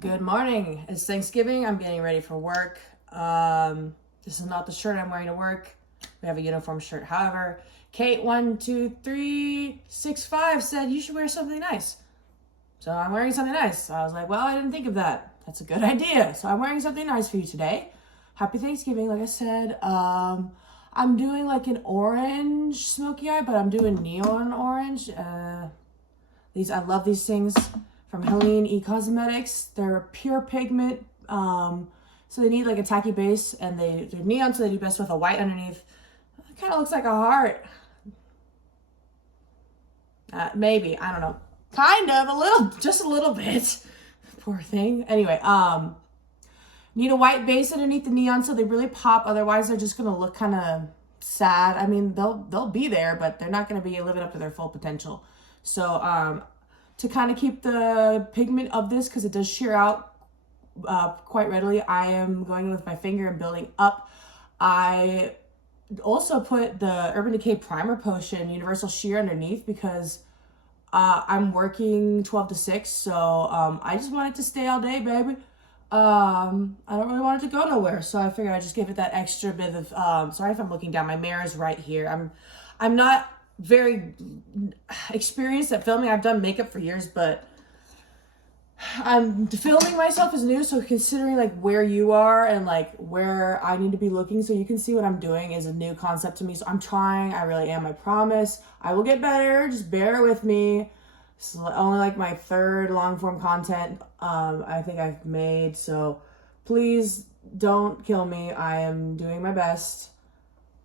Good morning. It's Thanksgiving. I'm getting ready for work. This is not the shirt I'm wearing to work. We have a uniform shirt. However, Kate12365 said you should wear something nice. So I'm wearing something nice. I was like, well, I didn't think of that. That's a good idea. So I'm wearing something nice for you today. Happy Thanksgiving, like I said. I'm doing like an orange smoky eye, but I'm doing neon orange. I love these things from Helene E-Cosmetics. They're a pure pigment, so they need like a tacky base, and they're neon, so they do best with a white underneath. It kind of looks like a heart. Maybe, I don't know. Kind of, just a little bit. Poor thing. Anyway, need a white base underneath the neon so they really pop. Otherwise, they're just gonna look kind of sad. I mean, they'll be there, but they're not gonna be living up to their full potential. So, to kind of keep the pigment of this, because it does shear out quite readily, I am going with my finger and building up. I also put the Urban Decay Primer Potion Universal Sheer underneath because I'm working 12 to 6, so I just want it to stay all day, baby. I don't really want it to go nowhere, so I figured I'd just give it that extra bit of, sorry if I'm looking down, my mirror is right here. I'm not very experienced at filming. I've done makeup for years, but I'm filming myself is new, so considering like where you are and like where I need to be looking so you can see what I'm doing is a new concept to me. So I'm trying, I really am, I promise. I will get better, just bear with me. This is only like my third long form content I think I've made, so please don't kill me. I am doing my best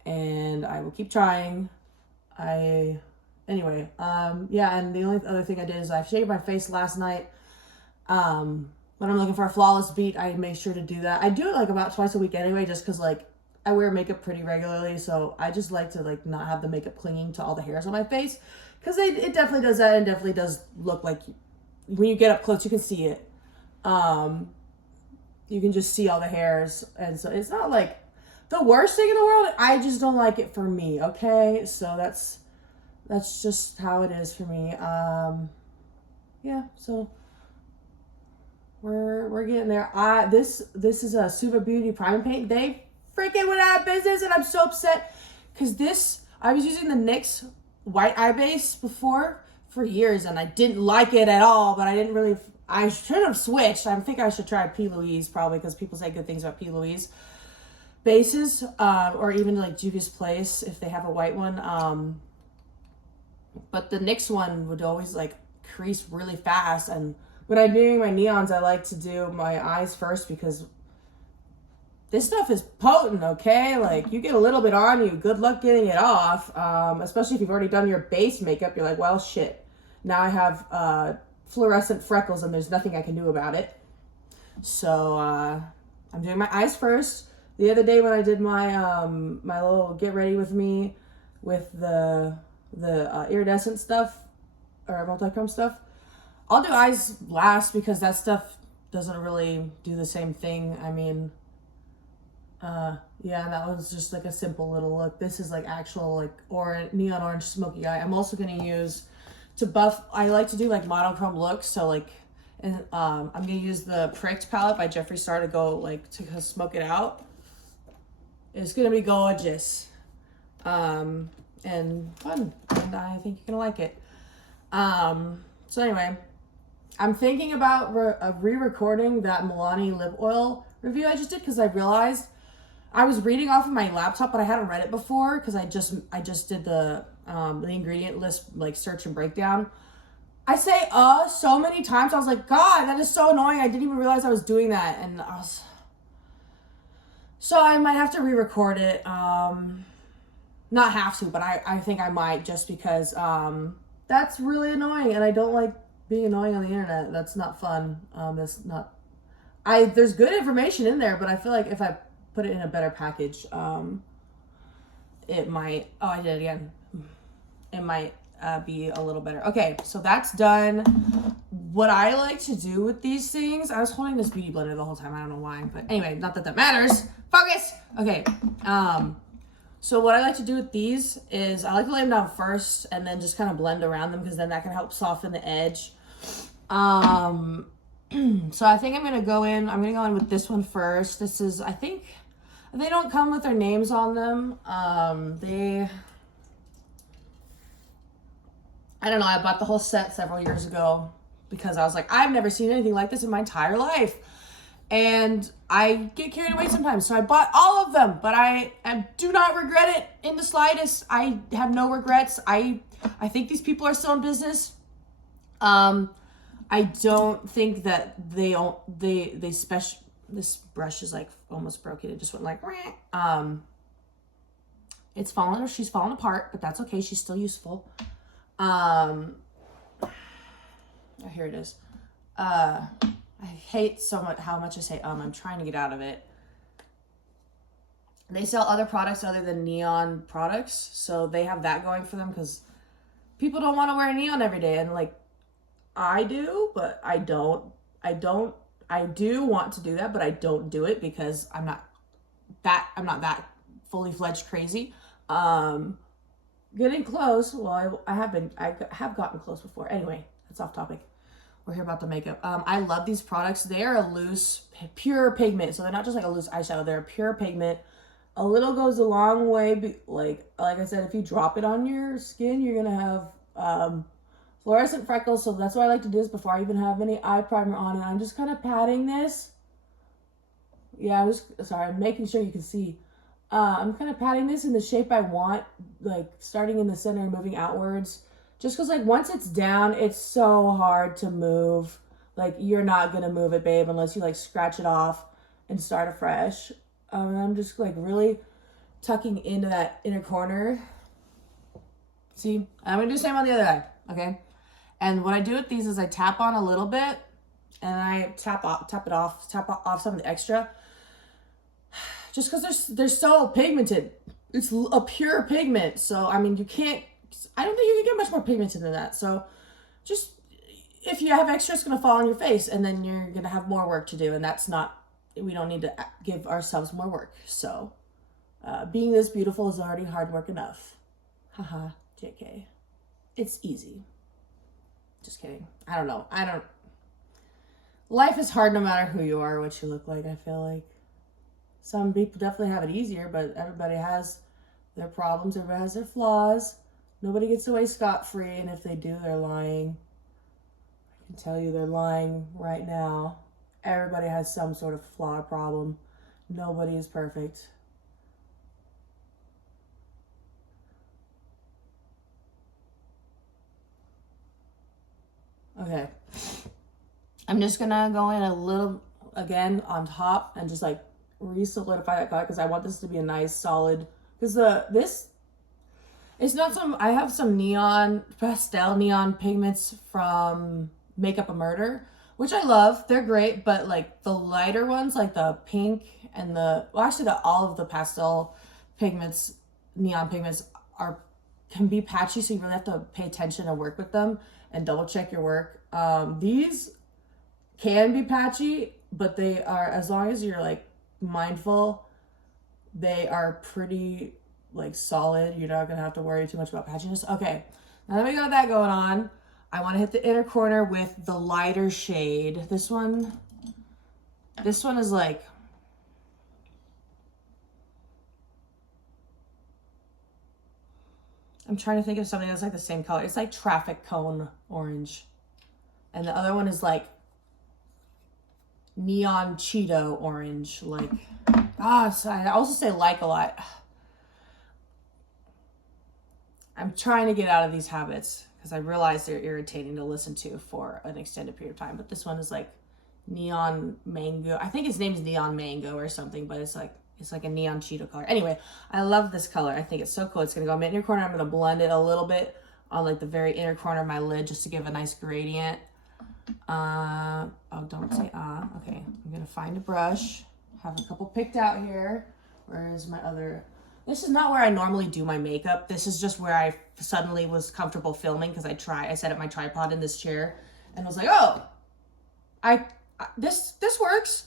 and I will keep trying. Yeah, and the only other thing I did is I shaved my face last night. When I'm looking for a flawless beat, I make sure to do that. I do it like about twice a week anyway, just because like I wear makeup pretty regularly, so I just like to like not have the makeup clinging to all the hairs on my face, because it definitely does that, and definitely does look like when you get up close you can see it. You can just see all the hairs, and so it's not like the worst thing in the world. I just don't like it for me. Okay, so that's just how it is for me. Yeah, so we're getting there. This is a Suva Beauty Prime Paint. They freaking went out of business, and I'm so upset because I was using the NYX white eye base before for years, and I didn't like it at all. But I should have switched. I think I should try P. Louise probably, because people say good things about P. Louise bases, or even like Juvia's Place if they have a white one. But the NYX one would always like crease really fast, and when I'm doing my neons, I like to do my eyes first because this stuff is potent, okay? Like, you get a little bit on you, good luck getting it off, especially if you've already done your base makeup. You're like, well, shit. Now I have fluorescent freckles, and there's nothing I can do about it. So, I'm doing my eyes first. The other day when I did my my little get ready with me with the iridescent stuff, or multi-chrome stuff, I'll do eyes last because that stuff doesn't really do the same thing. I mean, yeah, that was just like a simple little look. This is like actual like neon orange smoky eye. I'm also going to use to buff. I like to do like monochrome looks. So like, and I'm going to use the Pricked palette by Jeffree Star to go like to smoke it out. It's going to be gorgeous. And fun. And I think you're going to like it. So anyway, I'm thinking about re-recording that Milani lip oil review I just did, because I realized I was reading off of my laptop, but I hadn't read it before because I just did the ingredient list like search and breakdown. I say so many times. I was like, God, that is so annoying. I didn't even realize I was doing that, and so I might have to re-record it. Not have to, but I think I might, just because that's really annoying, and I don't like being annoying on the internet. That's not fun. There's good information in there, but I feel like if I put it in a better package, it might, I did it again. It might be a little better. Okay, so that's done. What I like to do with these things, I was holding this beauty blender the whole time. I don't know why, but anyway, not that that matters. Focus! Okay, so what I like to do with these is I like to lay them down first and then just kind of blend around them, because then that can help soften the edge. So I think I'm going to go in with this one first. This is, I think, they don't come with their names on them. I don't know, I bought the whole set several years ago because I was like, I've never seen anything like this in my entire life. And I get carried away sometimes. So I bought all of them, but I do not regret it in the slightest. I have no regrets. I think these people are still in business. I don't think that they special. This brush is like almost broken. It just went like, it's fallen, or she's fallen apart, but that's okay. She's still useful. Oh, here it is. I hate so much how much I say, I'm trying to get out of it. They sell other products other than neon products. So they have that going for them because people don't want to wear neon every day. And like, I do, but I don't. I do want to do that, but I don't do it because I'm not that fully fledged crazy. Getting close. Well, I have gotten close before. Anyway, that's off topic. We're here about the makeup. I love these products. They are a loose, pure pigment. So they're not just like a loose eyeshadow. They're a pure pigment. A little goes a long way. Like I said, if you drop it on your skin, you're going to have fluorescent freckles. So that's why I like to do this before I even have any eye primer on. And I'm just kind of patting this. Yeah, I'm making sure you can see. I'm kind of patting this in the shape I want, like starting in the center and moving outwards. Just because, like, once it's down, it's so hard to move. Like, you're not going to move it, babe, unless you, like, scratch it off and start afresh. And I'm just, like, really tucking into that inner corner. See? I'm going to do the same on the other eye, okay? And what I do with these is I tap on a little bit, and I tap off some of the extra. Just because they're so pigmented. It's a pure pigment. So, I mean, I don't think you can get much more pigmented than that. So just, if you have extra, it's going to fall on your face and then you're going to have more work to do. And we don't need to give ourselves more work. So being this beautiful is already hard work enough. Haha, JK. It's easy. Just kidding. I don't know. Life is hard no matter who you are or what you look like, I feel like. Some people definitely have it easier, but everybody has their problems. Everybody has their flaws. Nobody gets away scot-free, and if they do, they're lying. I can tell you they're lying right now. Everybody has some sort of flaw or problem. Nobody is perfect. Okay. I'm just gonna go in a little, again, on top and just like re-solidify that color because I want this to be a nice solid, because it's not I have some pastel neon pigments from Makeup a Murder, which I love. They're great, but like the lighter ones, like the pink and all of the pastel pigments, neon pigments can be patchy, so you really have to pay attention and work with them and double check your work. These can be patchy, but they are, as long as you're like mindful, they are pretty like solid. You're not gonna have to worry too much about patchiness. Okay, now that we got that going on, I want to hit the inner corner with the lighter shade. This one is like, I'm trying to think of something that's like the same color. It's like traffic cone orange, and the other one is like neon Cheeto orange. Like, so I also say like a lot. I'm trying to get out of these habits because I realize they're irritating to listen to for an extended period of time. But this one is like neon mango. I think his name is neon mango or something, but it's like a neon Cheeto color. Anyway, I love this color. I think it's so cool. It's gonna go in my inner corner. I'm gonna blend it a little bit on like the very inner corner of my lid just to give a nice gradient. Oh, don't say okay. I'm gonna find a brush. Have a couple picked out here. Where is my other? This is not where I normally do my makeup. This is just where I suddenly was comfortable filming because I set up my tripod in this chair and was like, oh, this works.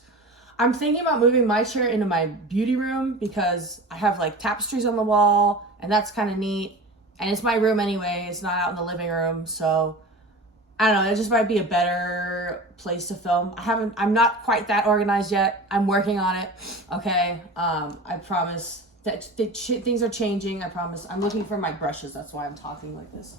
I'm thinking about moving my chair into my beauty room because I have like tapestries on the wall and that's kind of neat. And it's my room anyway. It's not out in the living room. So I don't know, it just might be a better place to film. I'm not quite that organized yet. I'm working on it. Okay. I promise that things are changing. I promise. I'm looking for my brushes. That's why I'm talking like this.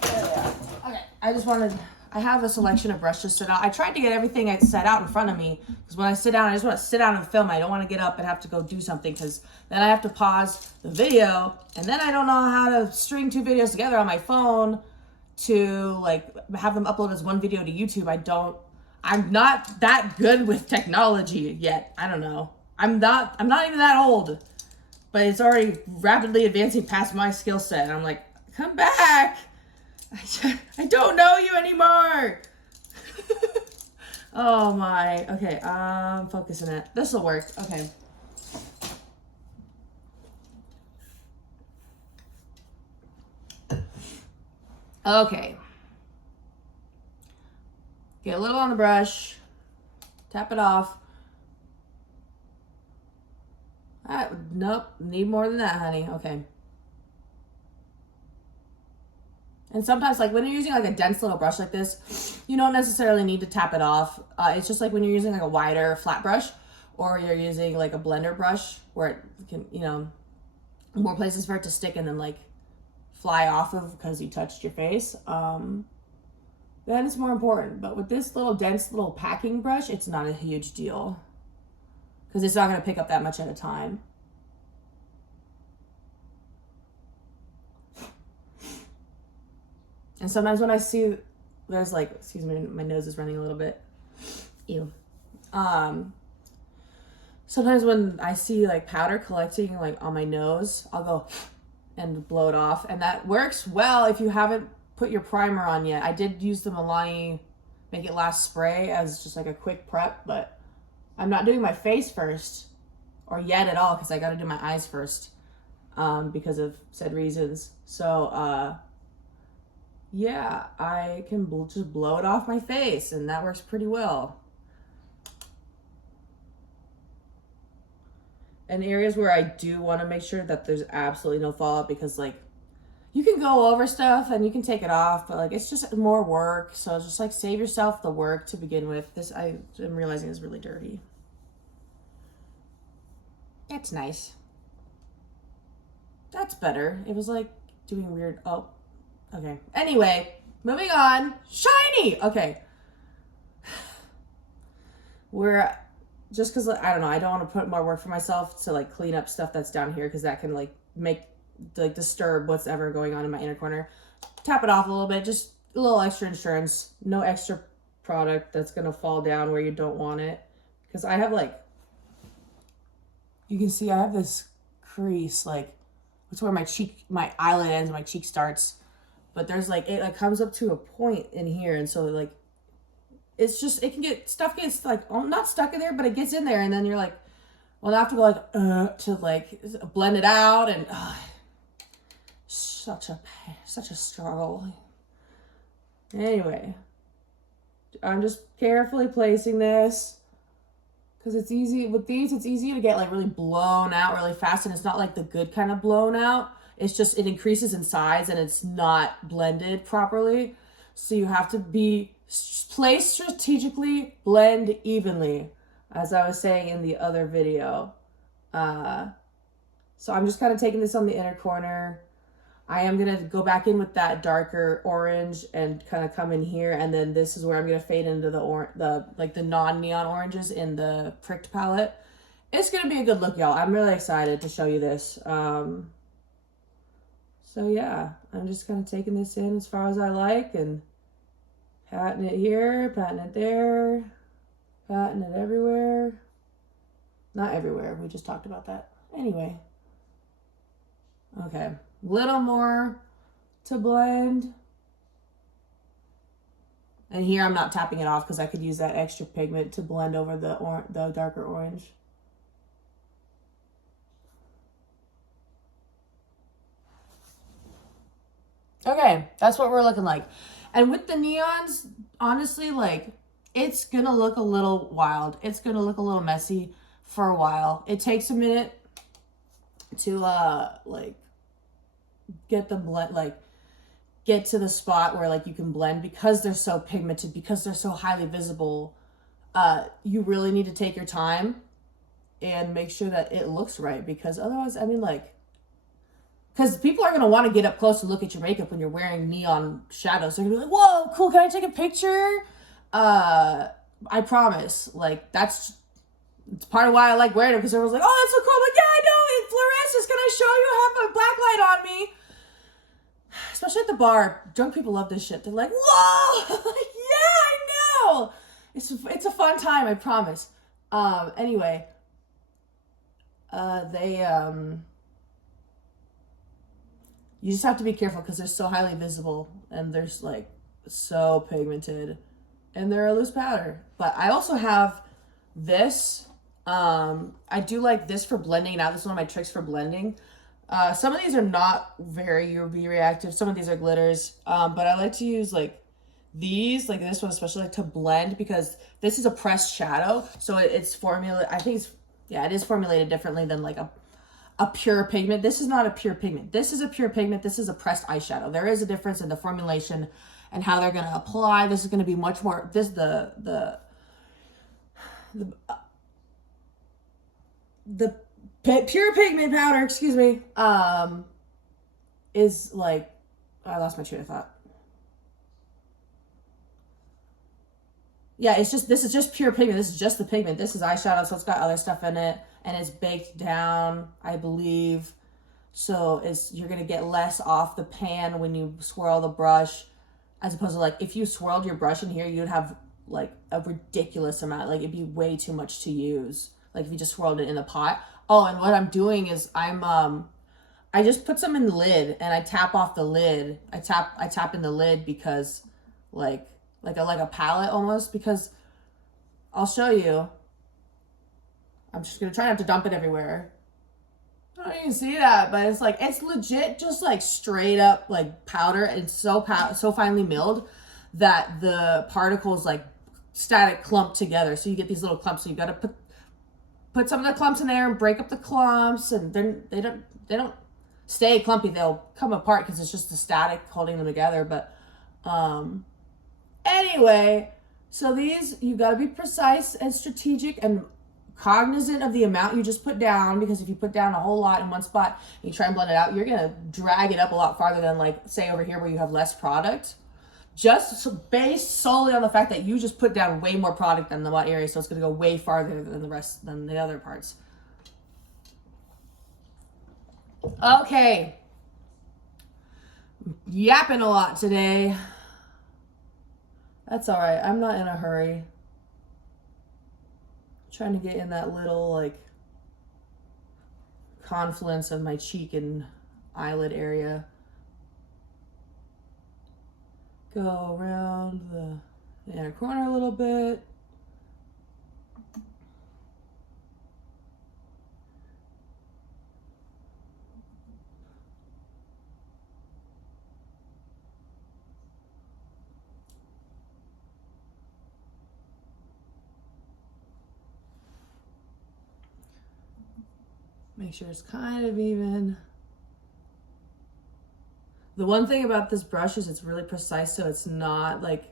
There they are. Okay. I have a selection of brushes set out. I tried to get everything set out in front of me because when I sit down, I just want to sit down and film. I don't want to get up and have to go do something because then I have to pause the video and then I don't know how to string 2 videos together on my phone to like have them upload as one video to YouTube. I'm not that good with technology yet. I don't know. I'm not even that old, but it's already rapidly advancing past my skill set. And I'm like, come back. I don't know you anymore. Oh my. Okay. I'm focusing it. This will work. Okay. Okay. Get a little on the brush. Tap it off. Nope. Need more than that, honey. Okay. And sometimes, like, when you're using, like, a dense little brush like this, you don't necessarily need to tap it off. It's just, like, when you're using, like, a wider flat brush or you're using, like, a blender brush where it can, you know, more places for it to stick and then, like, fly off of because you touched your face, then it's more important. But with this little dense little packing brush, it's not a huge deal because it's not going to pick up that much at a time. And sometimes when I see there's like, excuse me, my nose is running a little bit. Ew. Sometimes when I see like powder collecting like on my nose, I'll go and blow it off. And that works well if you haven't put your primer on yet. I did use the Milani Make It Last spray as just like a quick prep, but I'm not doing my face first or yet at all because I got to do my eyes first because of said reasons. So, yeah, I can just blow it off my face, and that works pretty well. And areas where I do want to make sure that there's absolutely no fallout because, like, you can go over stuff and you can take it off, but, like, it's just more work. So just, like, save yourself the work to begin with. This, I am realizing, is really dirty. That's nice. That's better. It was, like, doing weird... Oh. Okay. Anyway, moving on. Shiny! Okay. We're just because, I don't know, I don't want to put more work for myself to, like, clean up stuff that's down here because that can, like, disturb what's ever going on in my inner corner. Tap it off a little bit. Just a little extra insurance. No extra product that's going to fall down where you don't want it. Because I have, like, you can see I have this crease, like, it's where my eyelid ends and my cheek starts. But there's like, it like comes up to a point in here. And so like, it's just, it can get, stuff gets like, not stuck in there, but it gets in there. And then you're like, well, I have to go like, to like blend it out. And such a struggle. Anyway, I'm just carefully placing this because it's easy with these. It's easy to get like really blown out really fast. And it's not like the good kind of blown out. It's just, it increases in size and it's not blended properly. So you have to be placed strategically, blend evenly, as I was saying in the other video. So I'm just kind of taking this on the inner corner. I am going to go back in with that darker orange and kind of come in here. And then this is where I'm going to fade into the non-neon oranges in the pricked palette. It's going to be a good look, y'all. I'm really excited to show you this. So yeah, I'm just kind of taking this in as far as I like and patting it here, patting it there, patting it everywhere. Not everywhere, we just talked about that. Anyway. Okay, little more to blend. And here I'm not tapping it off because I could use that extra pigment to blend over the darker orange. Okay, that's what we're looking like. And with the neons, honestly, like, it's gonna look a little wild. It's gonna look a little messy for a while. It takes a minute to, like, get the blend, like, get to the spot where like you can blend, because they're so pigmented, because they're so highly visible. You really need to take your time and make sure that it looks right, because otherwise, I mean, like, because people are going to want to get up close and look at your makeup when you're wearing neon shadows. They're going to be like, whoa, cool, can I take a picture? I promise, like, it's part of why I like wearing it, because everyone's like, oh, that's so cool. I'm like, yeah, I know, it fluoresces. Can I show you? I have a black light on me. Especially at the bar, drunk people love this shit. They're like, whoa, like, yeah, I know. It's a fun time, I promise. Anyway, you just have to be careful because they're so highly visible and they're like so pigmented, and they're a loose powder. But I also have this. I do like this for blending out. This is one of my tricks for blending. Some of these are not very UV reactive. Some of these are glitters. But I like to use like these, like this one especially, like to blend, because this is a pressed shadow. So it's formula. I think it is formulated differently than like a pure pigment. This is not a pure pigment. This is a pure pigment. This is a pressed eyeshadow. There is a difference in the formulation and how they're going to apply. This is going to be much more, the pure pigment powder, excuse me, is like, I lost my train of thought. Yeah, this is just pure pigment. This is just the pigment. This is eyeshadow, so it's got other stuff in it, and it's baked down, I believe. So you're gonna get less off the pan when you swirl the brush, as opposed to like if you swirled your brush in here, you'd have like a ridiculous amount. Like it'd be way too much to use. Like if you just swirled it in the pot. Oh, and what I'm doing is I just put some in the lid and I tap off the lid. I tap in the lid because like a palette almost, because I'll show you. I'm just gonna try not to dump it everywhere. I don't even see that, but it's legit just like straight up like powder. It's so finely milled that the particles like static clump together. So you get these little clumps. So you gotta put some of the clumps in there and break up the clumps, and then they don't stay clumpy. They'll come apart because it's just the static holding them together. But anyway, so these, you got to be precise and strategic and cognizant of the amount you just put down, because if you put down a whole lot in one spot and you try and blend it out, you're going to drag it up a lot farther than like say over here where you have less product, just based solely on the fact that you just put down way more product than the one area. So it's going to go way farther than the other parts. Okay. Yapping a lot today. That's all right. I'm not in a hurry. Trying to get in that little like confluence of my cheek and eyelid area. Go around the inner corner a little bit. Make sure it's kind of even. The one thing about this brush is it's really precise, so it's not like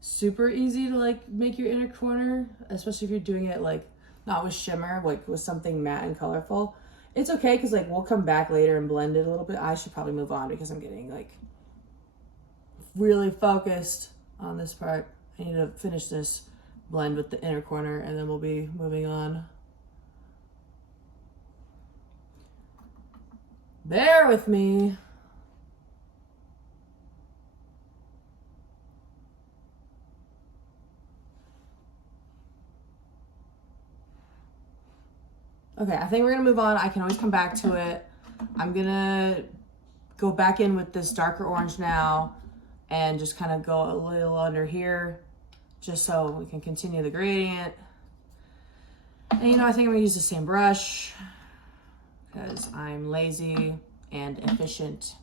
super easy to like make your inner corner, especially if you're doing it like not with shimmer, like with something matte and colorful. It's okay because like we'll come back later and blend it a little bit. I should probably move on because I'm getting like really focused on this part. I need to finish this blend with the inner corner and then we'll be moving on. Bear with me. Okay, I think we're gonna move on. I can always come back to it. I'm gonna go back in with this darker orange now and just kind of go a little under here just so we can continue the gradient. And you know, I think I'm gonna use the same brush because I'm lazy and efficient.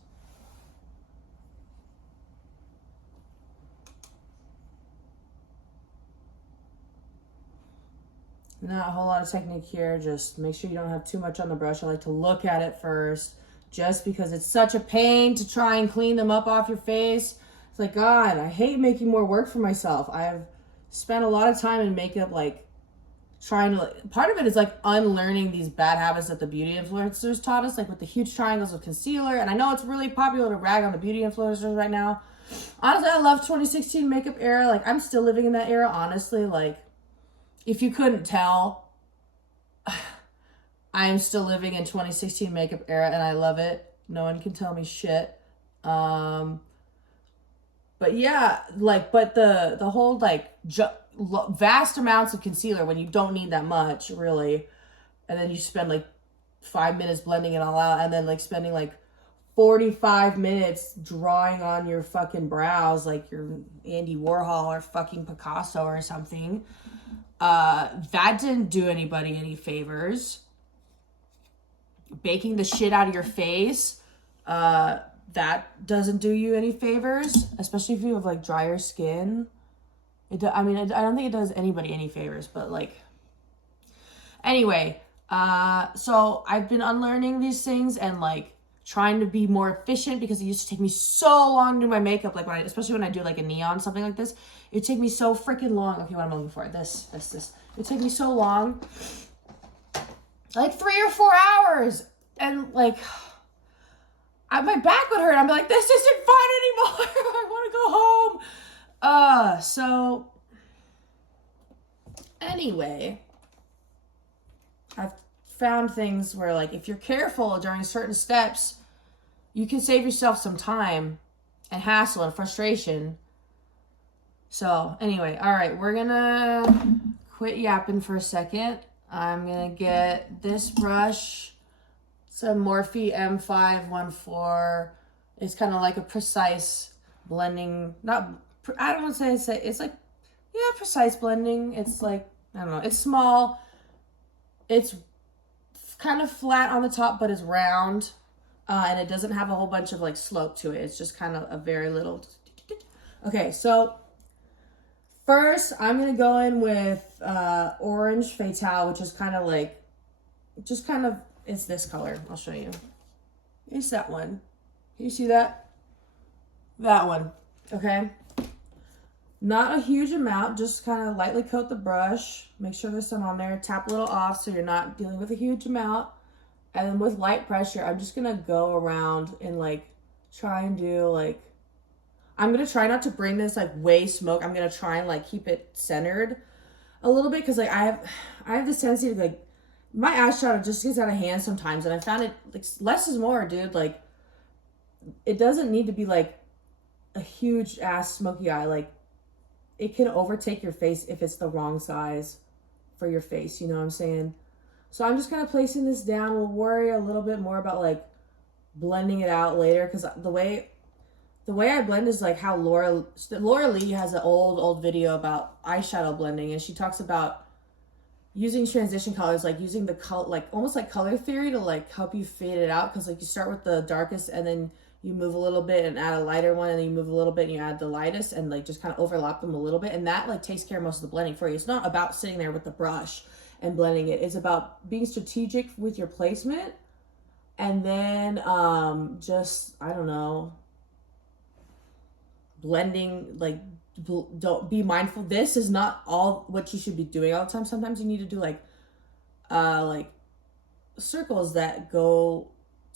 Not a whole lot of technique here. Just make sure you don't have too much on the brush. I like to look at it first, just because it's such a pain to try and clean them up off your face. It's like, God, I hate making more work for myself. I've spent a lot of time in makeup, like, trying to, like, part of it is like unlearning these bad habits that the beauty influencers taught us, like with the huge triangles of concealer. And I know it's really popular to rag on the beauty influencers right now. Honestly, I love 2016 makeup era. Like, I'm still living in that era, honestly. Like, if you couldn't tell, I am still living in 2016 makeup era, and I love it. No one can tell me shit. But yeah, like, but the whole, like, vast amounts of concealer when you don't need that much, really, and then you spend like 5 minutes blending it all out, and then like spending like 45 minutes drawing on your fucking brows like you're Andy Warhol or fucking Picasso or something. That didn't do anybody any favors. Baking the shit out of your face, that doesn't do you any favors, especially if you have like drier skin. I don't think it does anybody any favors, but like, anyway, so I've been unlearning these things and like trying to be more efficient, because it used to take me so long to do my makeup. Like, especially when I do like a neon, something like this, it would take me so freaking long. Okay, what am I looking for? This. It would take me so long, like 3 or 4 hours, and like, my back would hurt. I'd be like, this isn't fun anymore. I want to go home. So anyway, I've found things where, like, if you're careful during certain steps, you can save yourself some time and hassle and frustration. So anyway, all right, we're gonna quit yapping for a second. I'm gonna get this brush. It's a Morphe M514. It's kind of like a precise blending, I don't want to say it's like, yeah, precise blending. It's like, I don't know, it's small. It's kind of flat on the top, but it's round. And it doesn't have a whole bunch of like slope to it. It's just kind of a very little. Okay, so first I'm going to go in with Orange Fatale, which is kind of like, it's this color. I'll show you. It's that one. Can you see that? That one. Okay. Not a huge amount, just kind of lightly coat the brush. Make sure there's some on there. Tap a little off so you're not dealing with a huge amount. And then with light pressure, I'm just going to go around and like try and do like, I'm going to try not to bring this like way smoke. I'm going to try and like keep it centered a little bit, because like I have this tendency to like, my eyeshadow just gets out of hand sometimes, and I found it like less is more, dude. Like, it doesn't need to be like a huge ass smoky eye. Like, it can overtake your face if it's the wrong size for your face, you know what I'm saying? So I'm just kind of placing this down. We'll worry a little bit more about like blending it out later, because the way I blend is like how Laura Lee has an old video about eyeshadow blending, and she talks about using transition colors, like using the color, like almost like color theory to like help you fade it out. Because like you start with the darkest, and then you move a little bit and add a lighter one, and then you move a little bit and you add the lightest, and like just kind of overlap them a little bit, and that like takes care of most of the blending for you. It's not about sitting there with the brush and blending it. It's about being strategic with your placement, and then just, I don't know, blending, like, don't be mindful. This is not all what you should be doing all the time. Sometimes you need to do like circles that go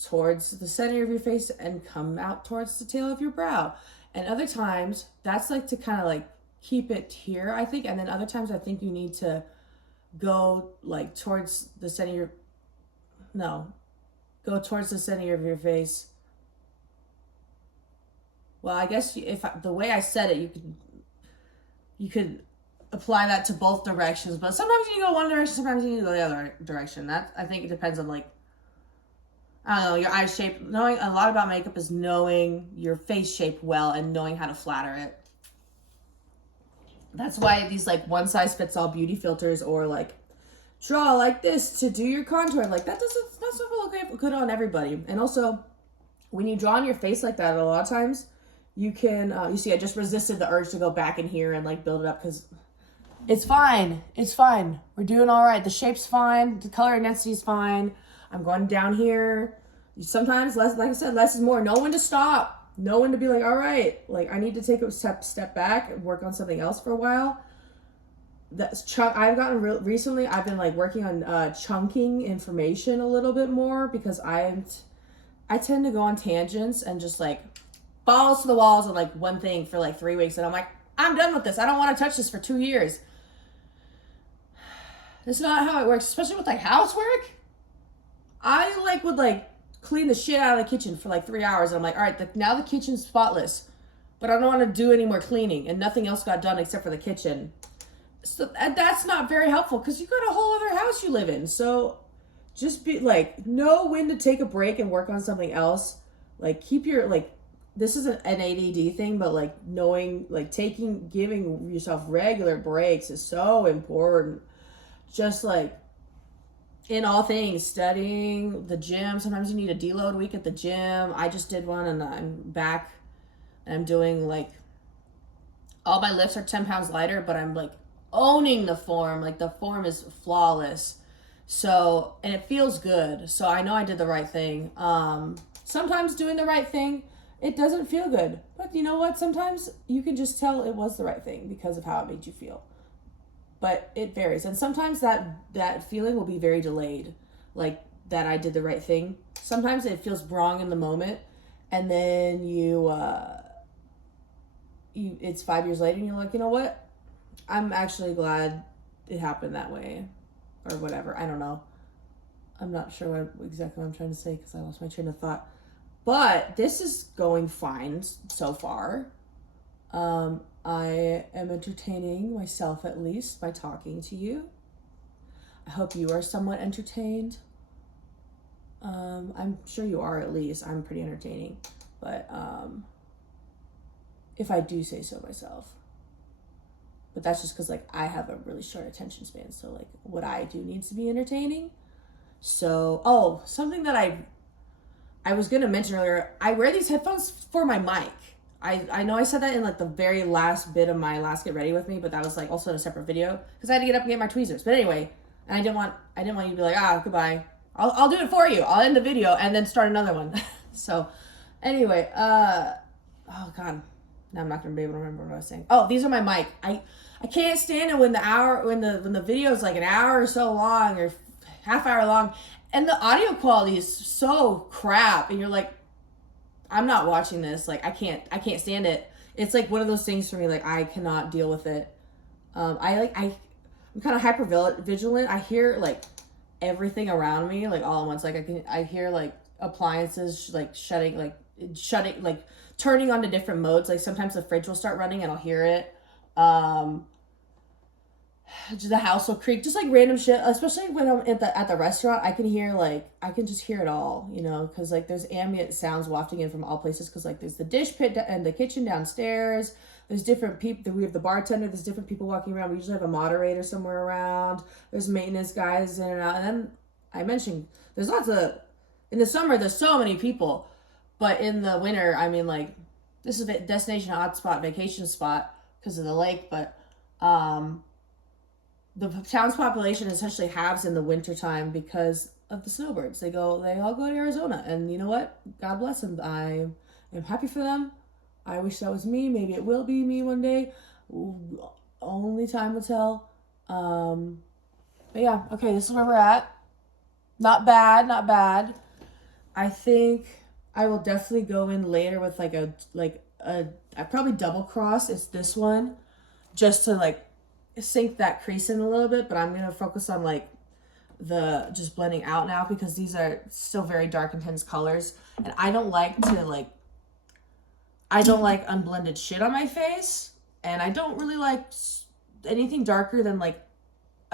towards the center of your face and come out towards the tail of your brow. And other times that's like to kind of like keep it here, I think. And then other times I think you need to go like towards the center of go towards the center of your face. Well, I guess the way I said it, you could apply that to both directions, but sometimes you go one direction, sometimes you need to go the other direction. That, I think it depends on like, I don't know, your eye shape. Knowing a lot about makeup is knowing your face shape well and knowing how to flatter it. That's why these like one size fits all beauty filters, or like draw like this to do your contour, like that's not look good on everybody. And also, when you draw on your face like that, a lot of times you can, you see, I just resisted the urge to go back in here and like build it up, because it's fine. It's fine. We're doing all right. The shape's fine. The color intensity's fine. I'm going down here. Sometimes less, like I said, less is more. Know when to stop. Know when to be like, all right, like I need to take a step back and work on something else for a while. I've gotten recently. I've been like working on chunking information a little bit more because I tend to go on tangents and just like balls to the walls of like one thing for like 3 weeks, and I'm like, I'm done with this. I don't want to touch this for 2 years. It's not how it works, especially with like housework. I like would like clean the shit out of the kitchen for like 3 hours, and I'm like, all right, now the kitchen's spotless, but I don't want to do any more cleaning, and nothing else got done except for the kitchen. So that's not very helpful because you got a whole other house you live in. So just be like, know when to take a break and work on something else. Like keep your like, this isn't an ADD thing, but like knowing, like giving yourself regular breaks is so important. Just like in all things, studying, the gym. Sometimes you need a deload week at the gym. I just did one and I'm back and I'm doing like, all my lifts are 10 pounds lighter, but I'm like owning the form. Like the form is flawless. So, and it feels good. So I know I did the right thing. Sometimes doing the right thing, it doesn't feel good. But you know what? Sometimes you can just tell it was the right thing because of how it made you feel. But it varies. And sometimes that feeling will be very delayed. Like that I did the right thing. Sometimes it feels wrong in the moment. And then it's 5 years later and you're like, you know what? I'm actually glad it happened that way. Or whatever. I don't know. I'm not sure exactly what I'm trying to say because I lost my train of thought. But this is going fine so far. I am entertaining myself at least by talking to you. I hope you are somewhat entertained. I'm sure you are at least. I'm pretty entertaining. But if I do say so myself. But that's just because like I have a really short attention span. So like what I do needs to be entertaining. So, something that I was going to mention earlier, I wear these headphones for my mic. I know I said that in like the very last bit of my last Get Ready With Me, but that was like also in a separate video because I had to get up and get my tweezers. But anyway, and I didn't want you to be like, goodbye. I'll do it for you. I'll end the video and then start another one. So anyway, oh God, now I'm not going to be able to remember what I was saying. Oh, these are my mic. I can't stand it when the video is like an hour or so long or half hour long and the audio quality is so crap and you're like, I'm not watching this. Like I can't stand it. It's like one of those things for me. Like I cannot deal with it. I'm kind of hyper vigilant. I hear like everything around me, like all at once. Like I hear like appliances, like shutting, like turning on to different modes. Like sometimes the fridge will start running and I'll hear it. The house will creak, just like random shit, especially when I'm at the restaurant. I can just hear it all, you know, because like there's ambient sounds wafting in from all places because like there's the dish pit and the kitchen downstairs. There's different people. We have the bartender. There's different people walking around. We usually have a moderator somewhere around. There's maintenance guys in and out. And then I mentioned there's in the summer there's so many people, but in the winter, I mean, like this is a destination hotspot, vacation spot because of the lake, but the town's population essentially halves in the wintertime because of the snowbirds. They all go to Arizona. And you know what? God bless them. I am happy for them. I wish that was me. Maybe it will be me one day. Only time will tell. But yeah, okay, this is where we're at. Not bad. I think I will definitely go in later with I probably double cross. It's this one just to like sink that crease in a little bit, but I'm gonna focus on like the just blending out now because these are still very dark intense colors and I don't like unblended shit on my face, and I don't really like anything darker than like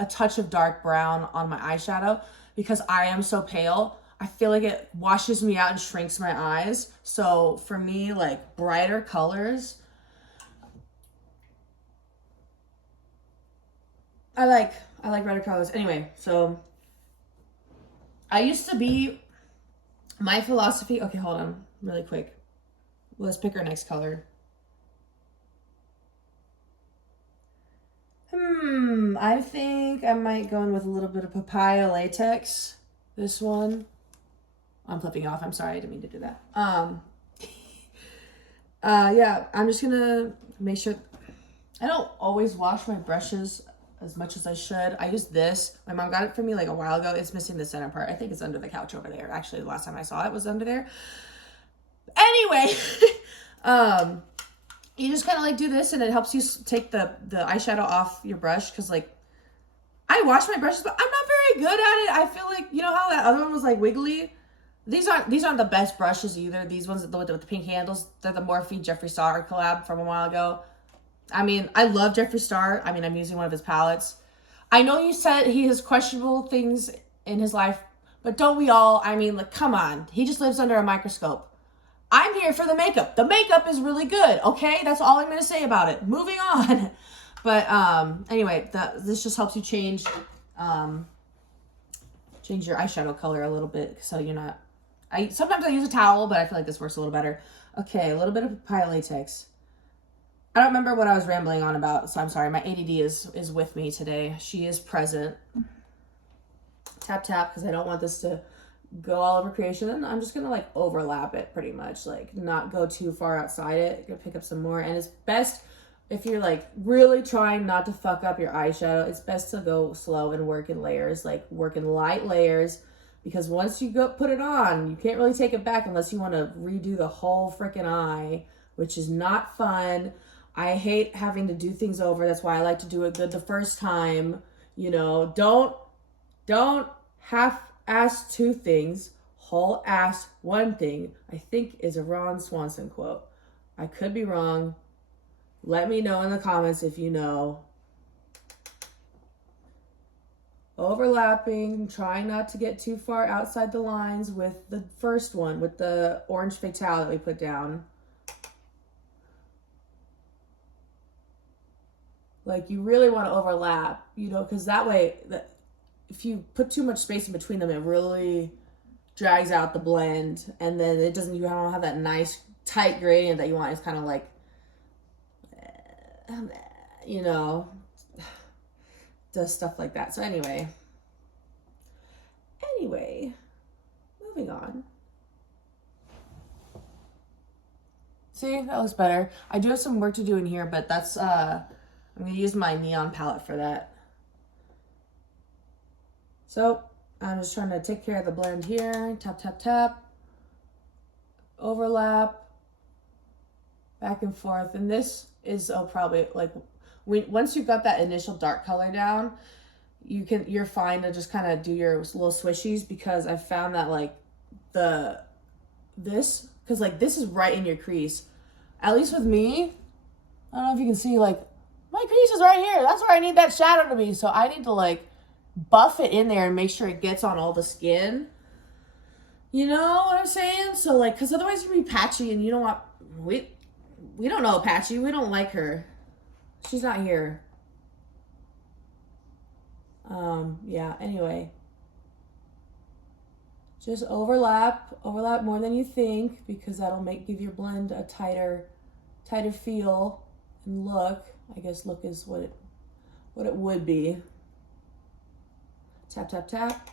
a touch of dark brown on my eyeshadow because I am so pale. I feel like it washes me out and shrinks my eyes. So for me, like brighter colors, I like brighter colors. Anyway, so I used to be, my philosophy, okay, hold on really quick. Let's pick our next color. I think I might go in with a little bit of papaya latex. This one. I'm flipping it off. I'm sorry. I didn't mean to do that. Yeah, I'm just gonna make sure. I don't always wash my brushes as much as I should. I use this. My mom got it for me like a while ago. It's missing the center part. I think it's under the couch over there. Actually, the last time I saw it was under there. Anyway, you just kind of like do this, and it helps you take the eyeshadow off your brush, because like I wash my brushes, but I'm not very good at it. I feel like, you know how that other one was like wiggly? These aren't the best brushes either. These ones with the pink handles, they're the Morphe Jeffree Star collab from a while ago. I mean, I love Jeffree Star. I mean, I'm using one of his palettes. I know you said he has questionable things in his life, but don't we all? I mean, like, come on. He just lives under a microscope. I'm here for the makeup. The makeup is really good, okay? That's all I'm going to say about it. Moving on. But anyway, this just helps you change your eyeshadow color a little bit, so you're not... Sometimes I use a towel, but I feel like this works a little better. Okay, a little bit of papaya latex. I don't remember what I was rambling on about, so I'm sorry. My ADD is with me today. She is present. Tap, tap, because I don't want this to go all over creation. And I'm just going to, like, overlap it pretty much. Like, not go too far outside it. Gonna pick up some more. And it's best, if you're, like, really trying not to fuck up your eyeshadow, it's best to go slow and work in layers. Like, work in light layers. Because once you go put it on, you can't really take it back unless you want to redo the whole freaking eye, which is not fun. I hate having to do things over. That's why I like to do it good the first time. You know, don't half-ass two things, whole-ass one thing, I think is a Ron Swanson quote. I could be wrong. Let me know in the comments if you know. Overlapping, trying not to get too far outside the lines with the first one, with the orange fatale that we put down. Like, you really want to overlap, you know, because that way, if you put too much space in between them, it really drags out the blend, and then you don't have that nice tight gradient that you want. It's kind of like, you know, does stuff like that. So anyway, moving on. See, that looks better. I do have some work to do in here, but that's I'm gonna use my neon palette for that. So I'm just trying to take care of the blend here. Tap, tap, tap. Overlap. Back and forth. And this is probably like, once you've got that initial dark color down, you're fine to just kind of do your little swishies, because I've found that like because like this is right in your crease. At least with me, I don't know if you can see, like my crease is right here. That's where I need that shadow to be. So I need to like buff it in there and make sure it gets on all the skin. You know what I'm saying? So like, because otherwise you'd be patchy, and you don't want, we don't know Patchy. We don't like her. She's not here. Yeah, anyway. Just overlap more than you think, because that'll give your blend a tighter feel and look. I guess look is what it would be. Tap, tap, tap.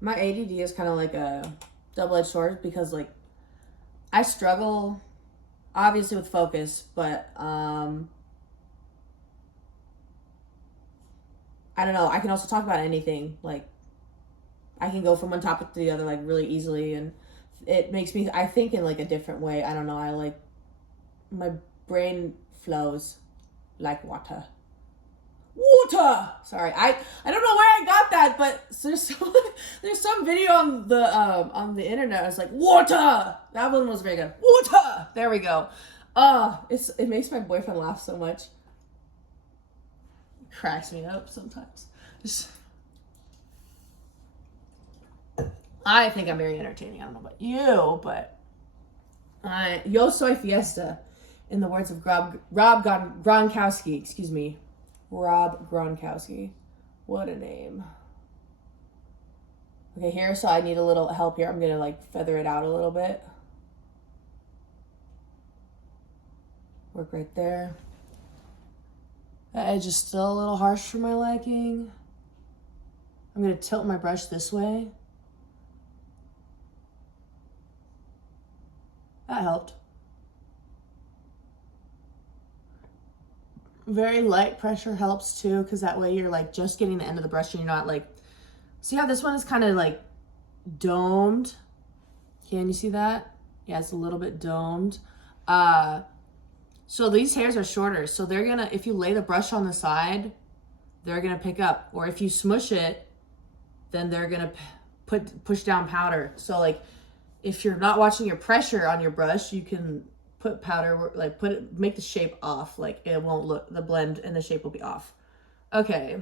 My ADD is kind of like a double-edged sword, because like I struggle obviously with focus, but I don't know. I can also talk about anything. Like I can go from one topic to the other like really easily, and it makes me, I think in like a different way. I don't know. I like, my brain flows like water. Sorry, I don't know where I got that, but there's some video on the internet. It's like water. That one was very good. Water. There we go. It makes my boyfriend laugh so much. It cracks me up sometimes. I think I'm very entertaining. I don't know about you, but yo soy fiesta, in the words of Rob Gronkowski. Excuse me. Rob Gronkowski. What a name. Okay, here, so I need a little help here. I'm going to, like, feather it out a little bit. Work right there. That edge is still a little harsh for my liking. I'm going to tilt my brush this way. That helped. Very light pressure helps too, because that way you're like just getting the end of the brush and you're not like, see how this one is kind of like domed? Can you see that? Yeah, it's a little bit domed. So these hairs are shorter, so they're gonna, if you lay the brush on the side, they're gonna pick up. Or if you smush it, then they're gonna push down powder. So like, if you're not watching your pressure on your brush, you can put powder, like make the shape off. Like it won't look, the blend and the shape will be off. Okay.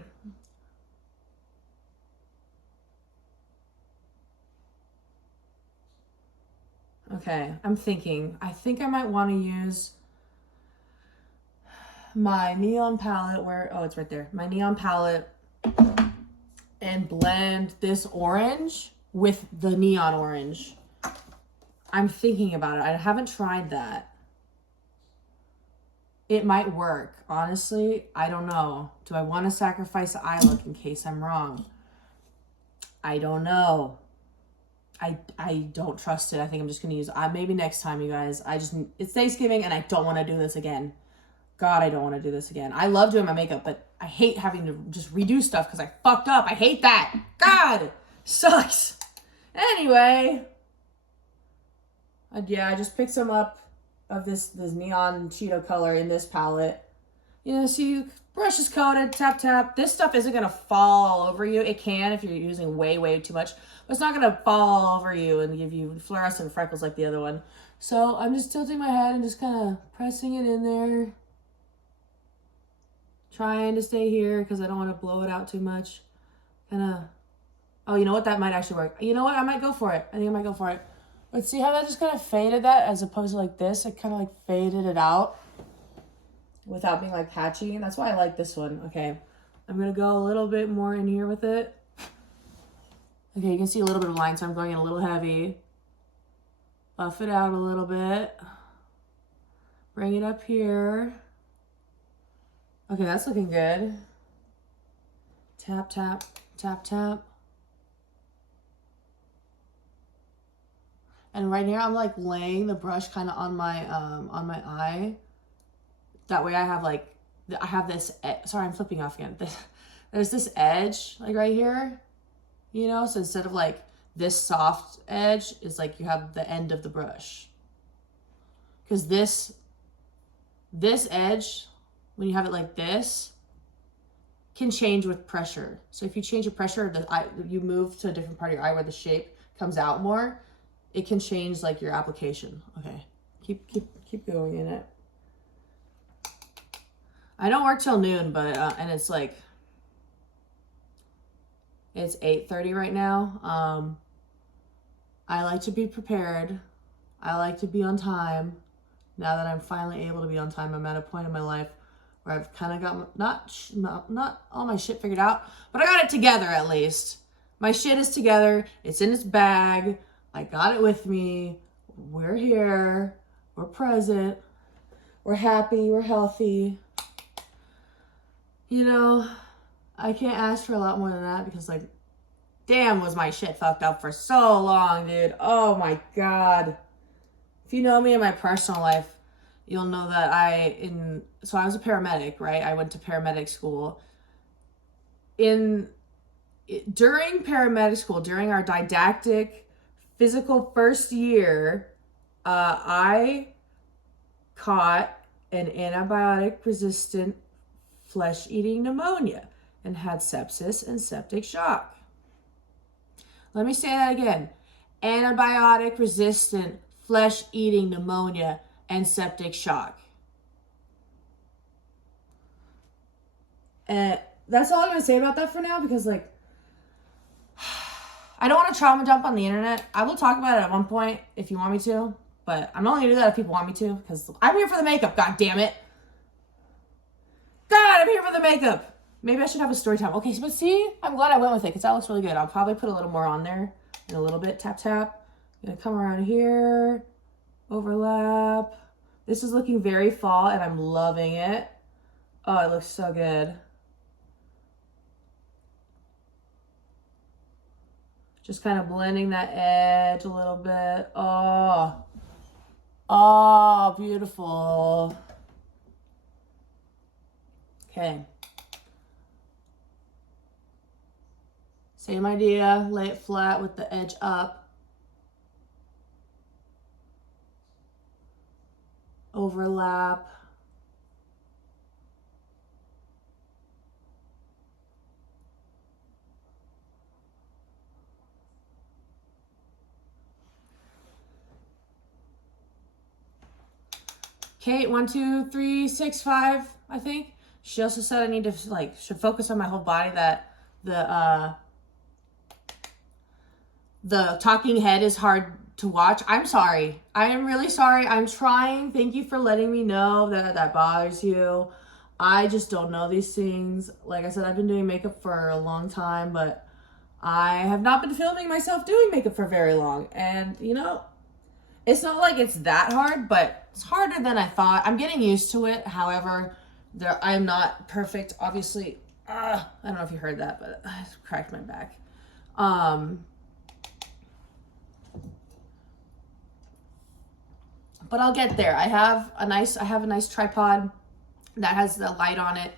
Okay, I'm thinking, I think I might want to use my neon palette oh, it's right there. My neon palette and blend this orange with the neon orange. I'm thinking about it. I haven't tried that. It might work. Honestly, I don't know. Do I want to sacrifice the eye look in case I'm wrong? I don't know. I don't trust it. I think I'm just going to use, maybe next time, you guys. It's Thanksgiving and I don't want to do this again. God, I don't want to do this again. I love doing my makeup, but I hate having to just redo stuff because I fucked up. I hate that. God, sucks. Anyway. Yeah, I just picked some up of this neon Cheeto color in this palette. You know, see, brush is coated, tap, tap. This stuff isn't going to fall all over you. It can if you're using way, way too much. But it's not going to fall all over you and give you fluorescent freckles like the other one. So I'm just tilting my head and just kind of pressing it in there. Trying to stay here because I don't want to blow it out too much. Oh, you know what? That might actually work. You know what? I might go for it. I think I might go for it. But see how that just kind of faded that as opposed to like this? It kind of like faded it out without being like patchy. And that's why I like this one. Okay. I'm going to go a little bit more in here with it. Okay, you can see a little bit of line, so I'm going in a little heavy. Buff it out a little bit. Bring it up here. Okay, that's looking good. Tap, tap, tap, tap. And right here, I'm like laying the brush kind of on my eye. That way I have like, I have this, sorry, I'm flipping off again. There's this edge like right here, you know? So instead of like this soft edge, it's like you have the end of the brush. Because this edge, when you have it like this, can change with pressure. So if you change your pressure, you move to a different part of your eye where the shape comes out more, it can change like your application. Okay, keep going in it. I don't work till noon, but and it's like, it's 8:30 right now. I like to be prepared. I like to be on time. Now that I'm finally able to be on time, I'm at a point in my life where I've kind of got not all my shit figured out, but I got it together at least. My shit is together. It's in its bag. I got it with me. We're here. We're present. We're happy. We're healthy. You know, I can't ask for a lot more than that because, like, damn, was my shit fucked up for so long, dude. Oh my God. If you know me in my personal life, you'll know that so I was a paramedic, right? I went to paramedic school. During paramedic school, during our didactic physical first year, I caught an antibiotic-resistant flesh-eating pneumonia and had sepsis and septic shock. Let me say that again. Antibiotic-resistant flesh-eating pneumonia and septic shock. And that's all I'm going to say about that for now because, like, I don't want to trauma dump on the internet. I will talk about it at one point if you want me to, but I'm only going to do that if people want me to because I'm here for the makeup, god damn it. God, I'm here for the makeup. Maybe I should have a story time. Okay, but see, I'm glad I went with it because that looks really good. I'll probably put a little more on there in a little bit. Tap, tap. I'm going to come around here. Overlap. This is looking very fall and I'm loving it. Oh, it looks so good. Just kind of blending that edge a little bit. Oh. Oh, beautiful. Okay. Same idea. Lay it flat with the edge up. Overlap. Kate, 1, 2, 3, 6, 5, I think. She also said I need to should focus on my whole body, that the talking head is hard to watch. I'm sorry. I am really sorry. I'm trying. Thank you for letting me know that bothers you. I just don't know these things. Like I said, I've been doing makeup for a long time, but I have not been filming myself doing makeup for very long. And, you know, it's not like it's that hard, but it's harder than I thought. I'm getting used to it. However, I am not perfect, obviously. I don't know if you heard that, but I cracked my back. But I'll get there. I have a nice tripod that has the light on it.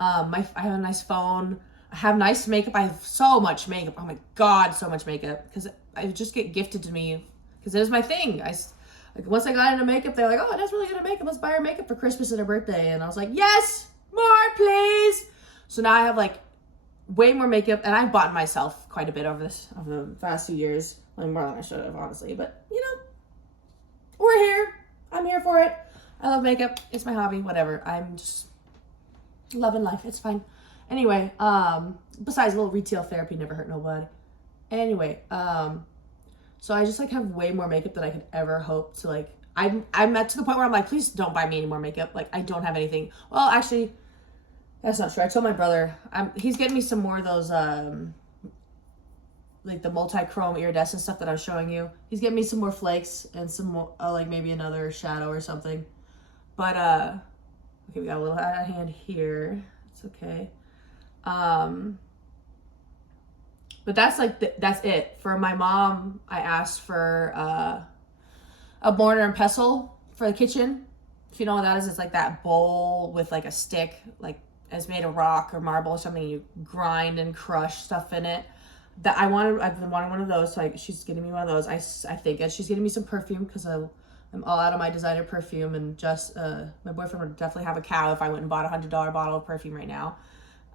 I have a nice phone. I have nice makeup. I have so much makeup. Oh my God, so much makeup. Because I just get gifted to me. Because it is my thing. Once I got into makeup, they're like, oh, that's really good at makeup. Let's buy her makeup for Christmas and her birthday. And I was like, yes, more, please. So now I have like way more makeup. And I've bought myself quite a bit over the past few years. Like more than I should have, honestly. But, you know, we're here. I'm here for it. I love makeup. It's my hobby. Whatever. I'm just loving life. It's fine. Anyway, besides a little retail therapy never hurt nobody. Anyway, so I just like have way more makeup than I could ever hope to like. I'm at to the point where I'm like, please don't buy me any more makeup. Like I don't have anything. Well, actually, that's not true. I told my brother, he's getting me some more of those like the multi-chrome iridescent stuff that I was showing you. He's getting me some more flakes and some more, like maybe another shadow or something. But okay, we got a little out of hand here. It's okay. But that's like that's it. For my mom, I asked for a mortar and pestle for the kitchen. If you know what that is, it's like that bowl with like a stick, like it's made of rock or marble or something. You grind and crush stuff in it. I've been wanting one of those, so she's getting me one of those. I think, and she's getting me some perfume because I'm all out of my designer perfume, and just my boyfriend would definitely have a cow if I went and bought $100 bottle of perfume right now.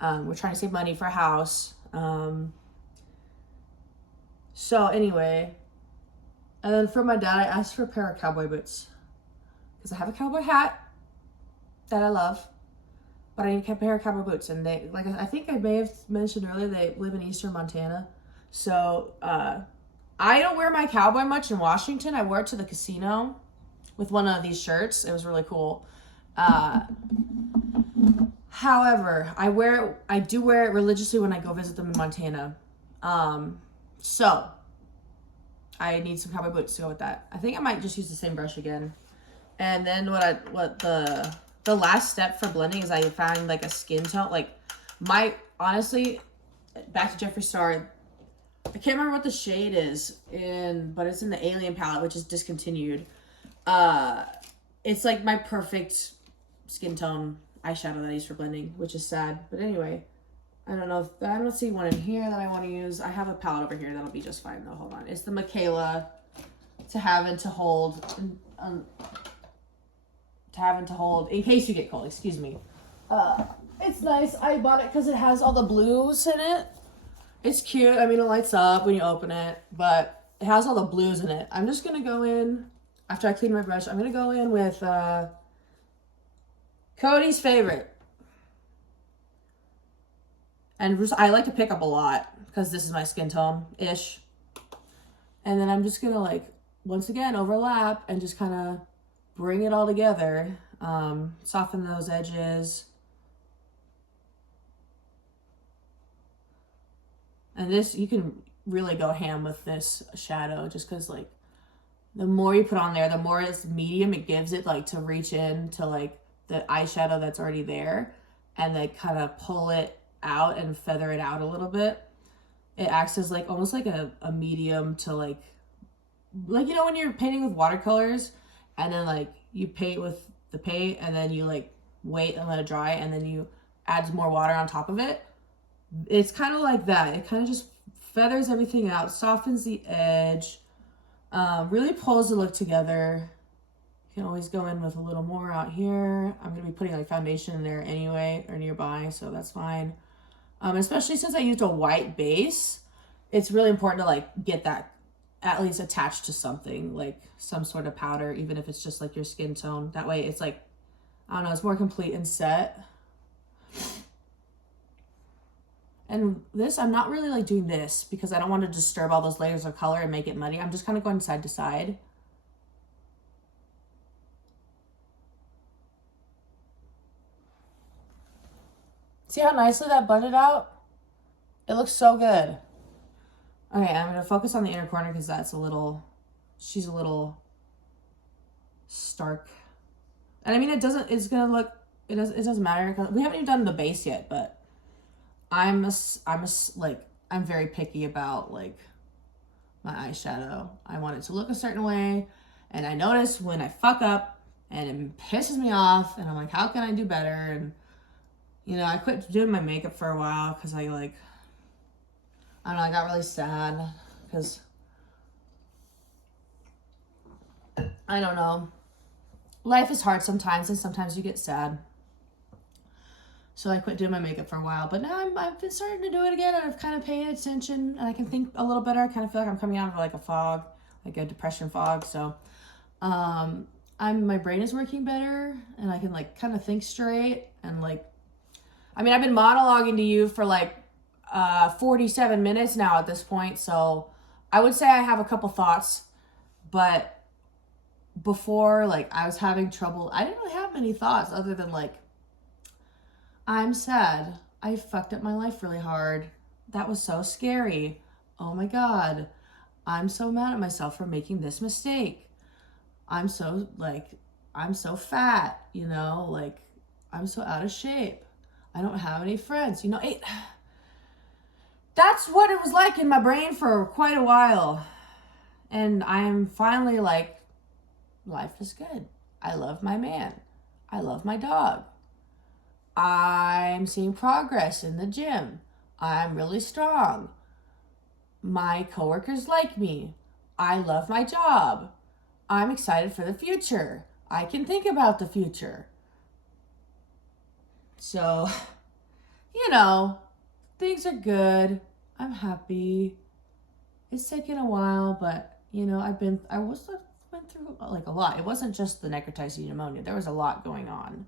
We're trying to save money for a house. So anyway, and then for my dad, I asked for a pair of cowboy boots because I have a cowboy hat that I love, but I need a pair of cowboy boots. And they, like I think I may have mentioned earlier, they live in eastern Montana. So I don't wear my cowboy much in Washington. I wore it to the casino with one of these shirts. It was really cool. However, I do wear it religiously when I go visit them in Montana. So I need some cowboy boots to go with that. I think I might just use the same brush again. And then what the last step for blending is I found like a skin tone. Like honestly, back to Jeffree Star, I can't remember what the shade is but it's in the Alien palette, which is discontinued. It's like my perfect skin tone eyeshadow that I use for blending, which is sad. But anyway, I don't see one in here that I want to use. I have a palette over here that'll be just fine though. Hold on. It's the Michaela to have and to hold. In case you get cold, excuse me. It's nice. I bought it because it has all the blues in it. It's cute. I mean, it lights up when you open it, but it has all the blues in it. I'm just going to go in, after I clean my brush, I'm going to go in with Cody's favorite. And I like to pick up a lot because this is my skin tone-ish. And then I'm just going to like, once again, overlap and just kind of bring it all together. Soften those edges. And this, you can really go ham with this shadow just because like the more you put on there, the more it's medium it gives it like to reach in to like the eyeshadow that's already there. and they kind of pull it out and feather it out a little bit. It acts as like almost like a medium to like you know when you're painting with watercolors and then like you paint with the paint and then you like wait and let it dry and then you add more water on top of it. It's kind of like that. It kind of just feathers everything out, softens the edge, really pulls the look together. You can always go in with a little more out here. I'm going to be putting like foundation in there anyway or nearby, so that's fine. Especially since I used a white base, it's really important to like get that at least attached to something, like some sort of powder, even if it's just like your skin tone. That way it's like, I don't know, it's more complete and set. And this, I'm not really like doing this because I don't want to disturb all those layers of color and make it muddy. I'm just kind of going side to side. See how nicely that blended out? It looks so good. Okay, I'm going to focus on the inner corner because that's a little, she's a little stark. And I mean, it's going to look, it doesn't matter. We haven't even done the base yet, but I'm very picky about like my eyeshadow. I want it to look a certain way. And I notice when I fuck up and it pisses me off and I'm like, how can I do better? And you know, I quit doing my makeup for a while because I don't know, I got really sad because, I don't know, life is hard sometimes and sometimes you get sad. So I quit doing my makeup for a while, but now I've been starting to do it again and I've kind of paid attention and I can think a little better. I kind of feel like I'm coming out of like a fog, like a depression fog. So my brain is working better and I can like kind of think straight and like, I mean, I've been monologuing to you for like 47 minutes now at this point. So I would say I have a couple thoughts, but before, like, I was having trouble. I didn't really have many thoughts other than like, I'm sad. I fucked up my life really hard. That was so scary. Oh my God. I'm so mad at myself for making this mistake. I'm so fat, you know, like I'm so out of shape. I don't have any friends, you know. That's what it was like in my brain for quite a while. And I'm finally like, life is good. I love my man. I love my dog. I'm seeing progress in the gym. I'm really strong. My coworkers like me. I love my job. I'm excited for the future. I can think about the future. So, you know, things are good. I'm happy. It's taken a while, but you know, I went through like a lot. It wasn't just the necrotizing pneumonia. There was a lot going on.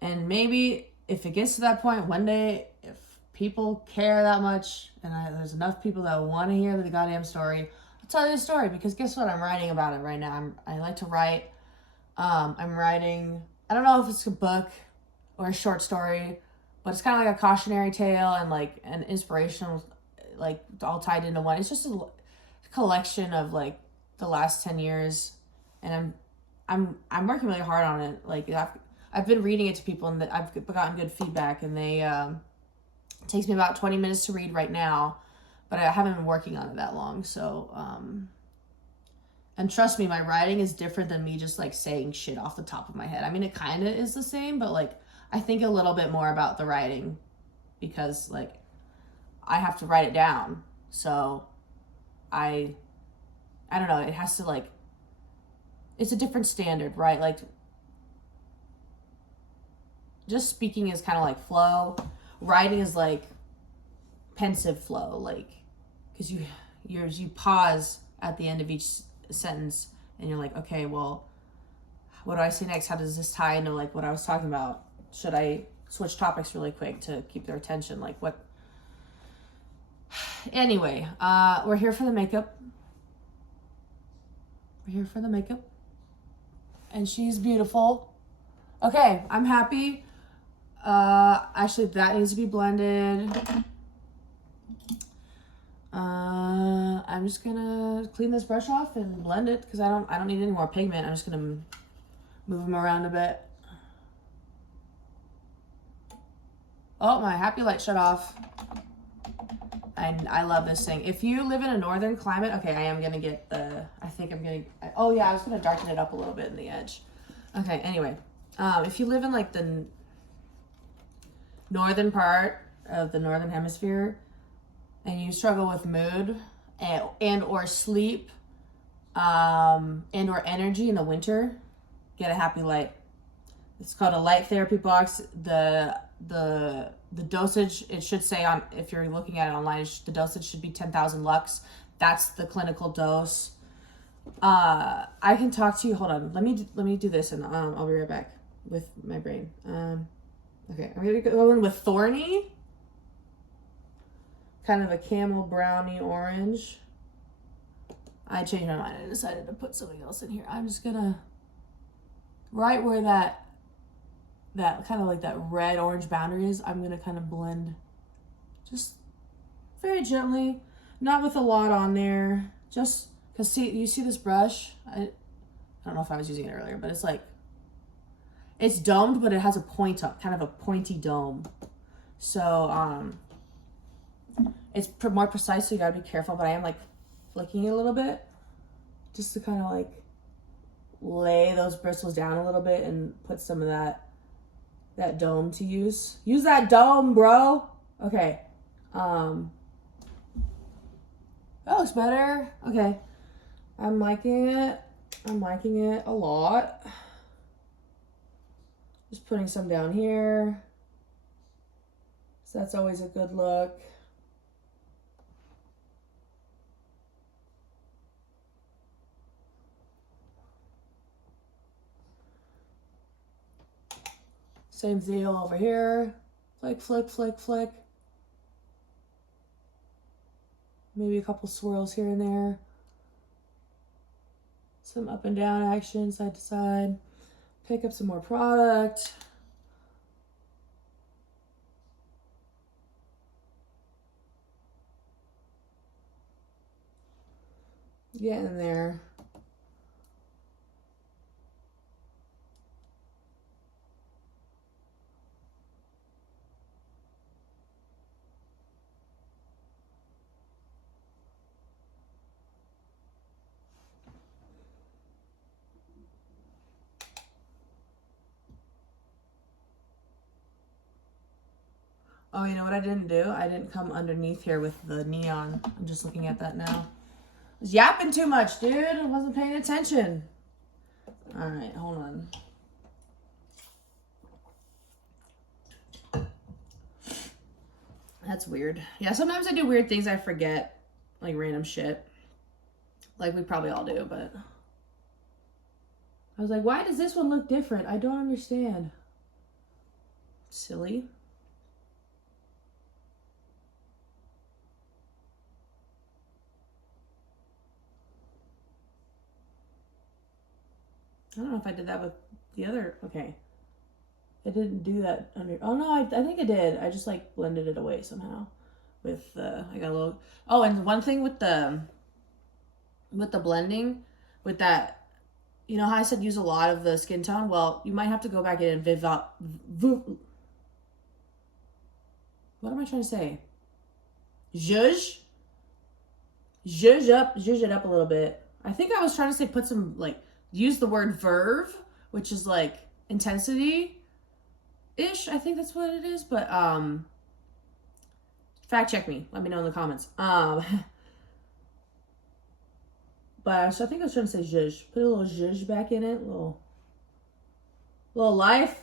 And maybe if it gets to that point one day, if people care that much and there's enough people that want to hear the goddamn story, I'll tell you the story because guess what? I'm writing about it right now. I like to write. I'm writing, I don't know if it's a book or a short story, but it's kind of like a cautionary tale and like an inspirational, like all tied into one. It's just a collection of like the last 10 years, and I'm working really hard on it. Like I've been reading it to people and I've gotten good feedback, and they it takes me about 20 minutes to read right now, but I haven't been working on it that long. So and trust me, my writing is different than me just like saying shit off the top of my head. I mean, it kind of is the same, but like I think a little bit more about the writing because like I have to write it down. So I don't know, it has to like, it's a different standard, right? Like just speaking is kind of like flow. Writing is like pensive flow, like, because you pause at the end of each sentence and you're like, okay, well, what do I say next? How does this tie into like what I was talking about? Should I switch topics really quick to keep their attention? Like what? Anyway, we're here for the makeup. We're here for the makeup. And she's beautiful. Okay, I'm happy. Actually, that needs to be blended. I'm just gonna clean this brush off and blend it because I don't need any more pigment. I'm just gonna move them around a bit. Oh, my happy light shut off. And I love this thing. If you live in a northern climate, okay, I am going to get the, I think I'm going to, oh yeah, I was going to darken it up a little bit in the edge. Okay, anyway, if you live in like the northern part of the northern hemisphere and you struggle with mood and or sleep and or energy in the winter, get a happy light. It's called a light therapy box. The dosage, it should say on, if you're looking at it online, the dosage should be 10,000 lux. That's the clinical dose. I can talk to you. Hold on. Let me do this, and I'll be right back with my brain. Okay, I'm gonna go in with thorny, kind of a camel brownie orange. I changed my mind. I decided to put something else in here. I'm just gonna, right where that kind of like that red orange boundary is, I'm gonna kind of blend just very gently, not with a lot on there, just because see, you see this brush, I don't know if I was using it earlier, but it's like, it's domed, but it has a point up, kind of a pointy dome. So it's more precise, so you gotta be careful, but I am like flicking it a little bit just to kind of like lay those bristles down a little bit and put some of that dome to use. Use that dome, bro. Okay. That looks better. Okay. I'm liking it. I'm liking it a lot. Just putting some down here. So that's always a good look. Same deal over here. Flick, flick, flick, flick. Maybe a couple swirls here and there. Some up and down action, side to side. Pick up some more product. Get in there. Oh, you know what I didn't do? I didn't come underneath here with the neon. I'm just looking at that now. I was yapping too much, dude. I wasn't paying attention. All right, hold on. That's weird. Yeah, sometimes I do weird things. I forget, like random shit. Like we probably all do, but I was like, why does this one look different? I don't understand. Silly. I don't know if I did that with the other, okay. I didn't do that under, oh no, I think I did. I just like blended it away somehow with I got a little, oh, and one thing with the blending, with that, you know how I said use a lot of the skin tone? Well, you might have to go back in and what am I trying to say? Zhuzh it up a little bit. I think I was trying to say put some, like, use the word verve, which is like intensity ish. I think that's what it is, but fact check me. Let me know in the comments. But so I think I was trying to say zhuzh. Put a little zhuzh back in it. Little life.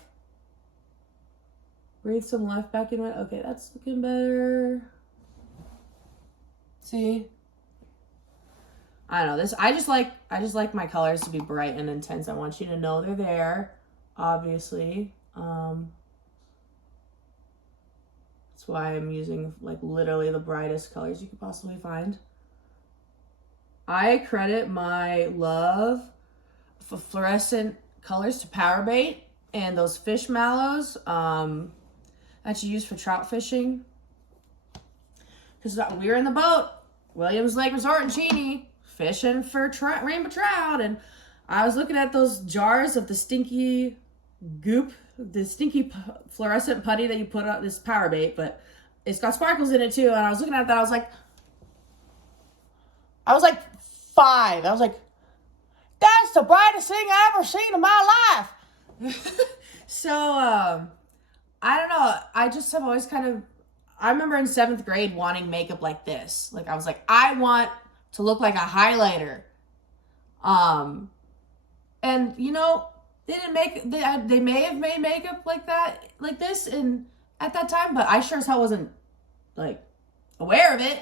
Breathe some life back into it. Okay, that's looking better. See? I don't know, this, I just like my colors to be bright and intense. I want you to know they're there, obviously. That's why I'm using like literally the brightest colors you could possibly find. I credit my love for fluorescent colors to Power Bait and those fish mallows that you use for trout fishing. Because we were in the boat, Williams Lake Resort in Cheney, fishing for rainbow trout, and I was looking at those jars of the stinky goop, the stinky fluorescent putty that you put on this power bait, but it's got sparkles in it too. And I was looking at that, I was like 5. I was like, that's the brightest thing I ever seen in my life. So, I don't know. I just have always I remember in 7th grade wanting makeup like this. Like, I was like, I want to look like a highlighter. And you know, they may have made makeup like that, like this at that time, but I sure as hell wasn't like aware of it.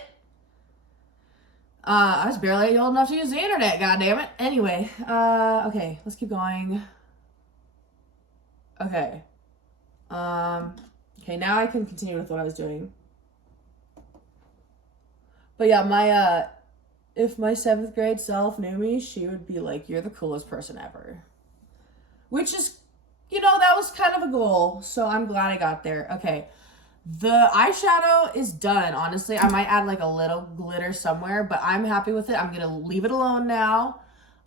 I was barely old enough to use the internet, goddammit. Anyway, okay, let's keep going. Okay. Okay, now I can continue with what I was doing. But yeah, if my 7th grade self knew me, she would be like, you're the coolest person ever. Which is, that was kind of a goal, so I'm glad I got there. Okay. The eyeshadow is done, honestly. I might add like a little glitter somewhere, but I'm happy with it. I'm going to leave it alone now.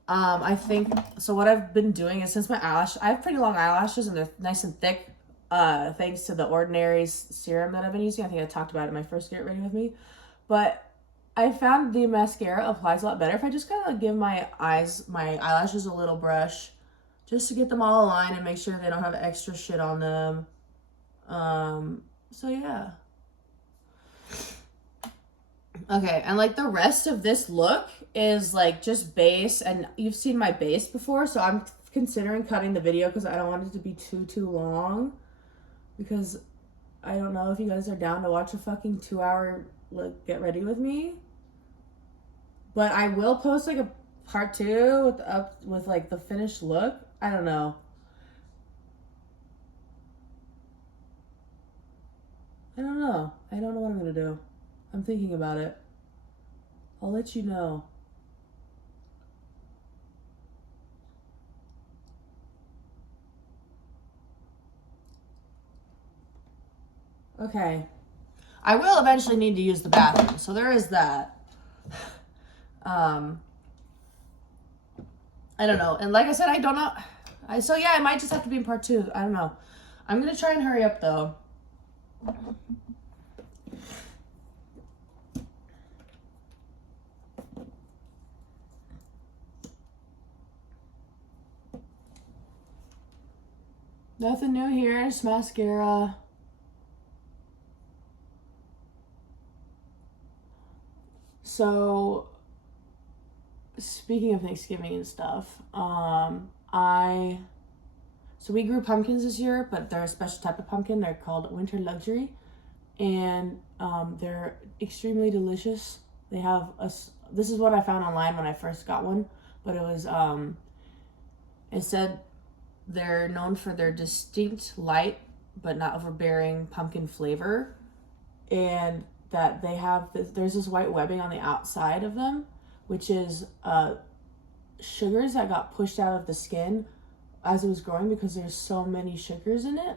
I think, so what I've been doing is since I have pretty long eyelashes and they're nice and thick, thanks to the Ordinary serum that I've been using. I think I talked about it in my first Get Ready With Me. But I found the mascara applies a lot better if I just kind of give my eyelashes a little brush just to get them all aligned and make sure they don't have extra shit on them. So yeah. Okay, and like the rest of this look is like just base, and you've seen my base before, so I'm considering cutting the video because I don't want it to be too long, because I don't know if you guys are down to watch a fucking 2-hour like Get Ready With Me. But I will post like a part 2 with like the finished look. I don't know. I don't know what I'm gonna do. I'm thinking about it. I'll let you know. Okay. I will eventually need to use the bathroom, so there is that. I don't know. And like I said, I don't know. So yeah, it might just have to be in part 2. I don't know. I'm gonna try and hurry up though. Nothing new here. It's mascara. So, speaking of Thanksgiving and stuff, so we grew pumpkins this year, but they're a special type of pumpkin. They're called Winter Luxury, and they're extremely delicious. They have this is what I found online when I first got one, but it was, it said they're known for their distinct light, but not overbearing pumpkin flavor, and that they have there's this white webbing on the outside of them, which is sugars that got pushed out of the skin as it was growing because there's so many sugars in it.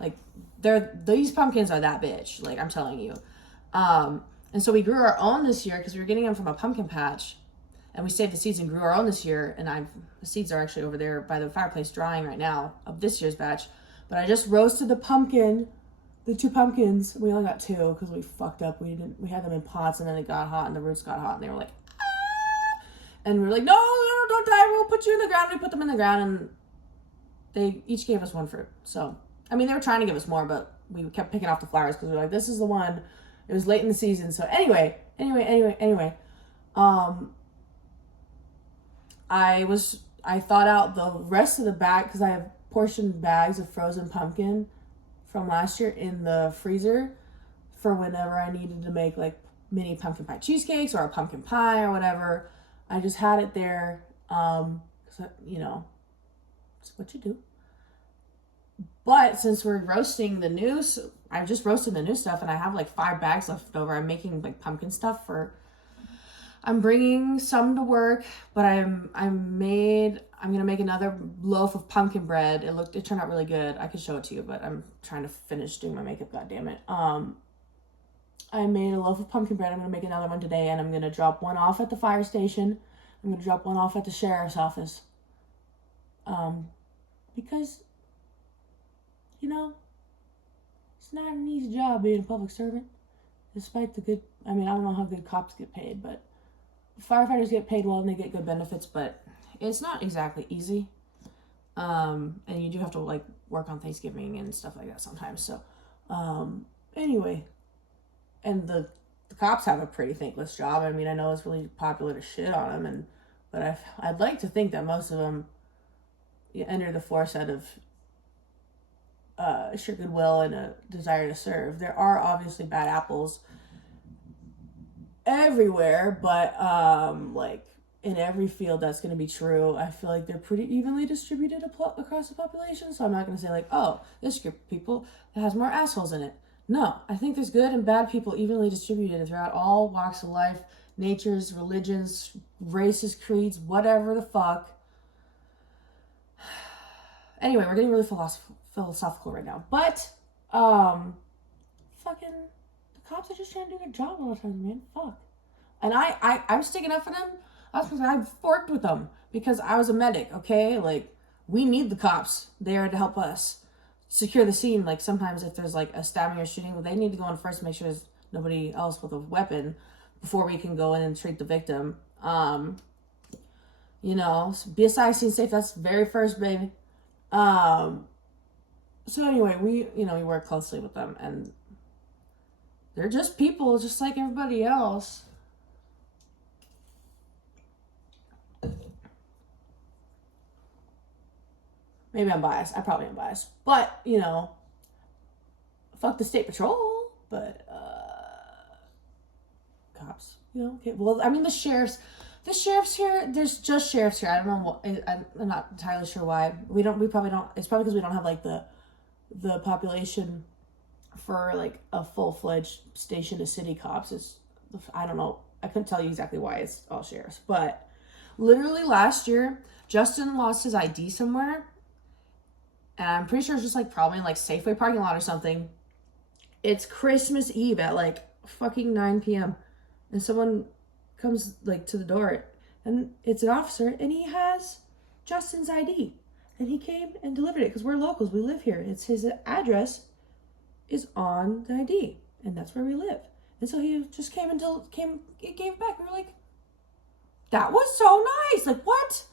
Like these pumpkins are that bitch, like I'm telling you. And so we grew our own this year because we were getting them from a pumpkin patch, and we saved the seeds and grew our own this year. And the seeds are actually over there by the fireplace drying right now of this year's batch. But I just roasted the 2 pumpkins. We only got 2 because we fucked up. We had them in pots, and then it got hot and the roots got hot, and they were like, ah! And we were like, no, don't die. We'll put you in the ground. We put them in the ground, and they each gave us 1 fruit. So, I mean, they were trying to give us more, but we kept picking off the flowers because we were like, this is the one. It was late in the season. So anyway. I thought out the rest of the bag because I have portioned bags of frozen pumpkin from last year in the freezer for whenever I needed to make like mini pumpkin pie cheesecakes or a pumpkin pie or whatever. I just had it there, because it's what you do. But since we're roasting I've just roasted the new stuff, and I have like 5 bags left over. I'm making like pumpkin stuff I'm bringing some to work, but I'm gonna make another loaf of pumpkin bread. It turned out really good. I could show it to you, but I'm trying to finish doing my makeup, goddammit. I made a loaf of pumpkin bread. I'm gonna make another one today, and I'm gonna drop one off at the fire station. I'm gonna drop one off at the sheriff's office. because, you know, it's not an easy job being a public servant. Despite the good, I mean, I don't know how good cops get paid, but firefighters get paid well and they get good benefits, but it's not exactly easy. And you do have to like work on Thanksgiving and stuff like that sometimes. So, anyway, and the cops have a pretty thankless job. I mean, I know it's really popular to shit on them, but I'd like to think that most of them enter the force out of sheer goodwill and a desire to serve. There are obviously bad apples everywhere, but like in every field that's going to be true. I feel like they're pretty evenly distributed across the population, so I'm not going to say like, oh, this group of people that has more assholes in it. No, I think there's good and bad people evenly distributed throughout all walks of life, natures, religions, races, creeds, whatever the fuck. Anyway, we're getting really philosophical right now, but fucking the cops are just trying to do their job all the time, man. Fuck. And I'm sticking up for them. I've worked with them because I was a medic, okay? Like, we need the cops there to help us secure the scene. Like, sometimes if there's like a stabbing or shooting, they need to go in first and make sure there's nobody else with a weapon before we can go in and treat the victim. You know, be a side scene safe. That's very first, baby. So anyway, we work closely with them, and they're just people just like everybody else. Maybe I'm biased. I probably am biased. But, fuck the state patrol. But, cops, okay. Well, I mean, the sheriffs here, there's just sheriffs here. I don't know I'm not entirely sure why. We probably don't, it's probably because we don't have, like, the population for, like, a full-fledged station to city cops. I don't know. I couldn't tell you exactly why it's all sheriffs. But, literally last year, Justin lost his ID somewhere. And I'm pretty sure it's just like probably in like Safeway parking lot or something. It's Christmas Eve at like fucking 9 p.m. And someone comes like to the door and it's an officer and he has Justin's ID. And he came and delivered it because we're locals. We live here. It's his address is on the ID. And that's where we live. And so he just came and gave it back. We were like, that was so nice. Like, what?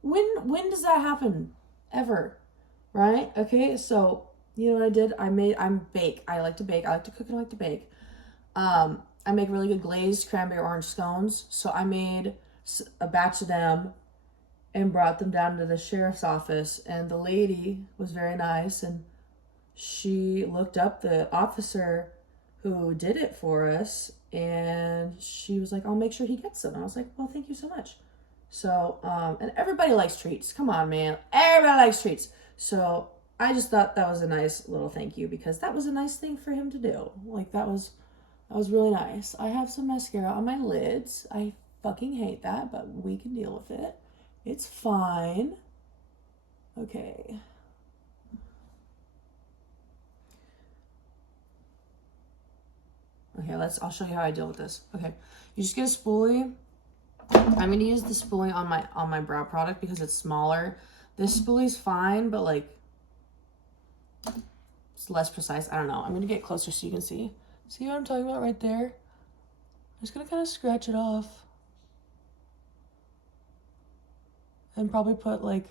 When does that happen? Ever? Right? Okay, so, you know what I did? I bake. I like to bake. I like to cook and I like to bake. I make really good glazed cranberry orange scones. So I made a batch of them and brought them down to the sheriff's office. And the lady was very nice. And she looked up the officer who did it for us. And she was like, I'll make sure he gets them. And I was like, well, thank you so much. So, and everybody likes treats. Come on, man. Everybody likes treats. So I just thought that was a nice little thank you because that was a nice thing for him to do. Like that was really nice. I have some mascara on my lids. I fucking hate that, but we can deal with it. It's fine. Okay. Okay, I'll show you how I deal with this. Okay. You just get a spoolie. I'm going to use the spoolie on my brow product because it's smaller. This spoolie's fine, but like it's less precise. I don't know. I'm going to get closer so you can see. See what I'm talking about right there? I'm just going to kind of scratch it off. And probably put like,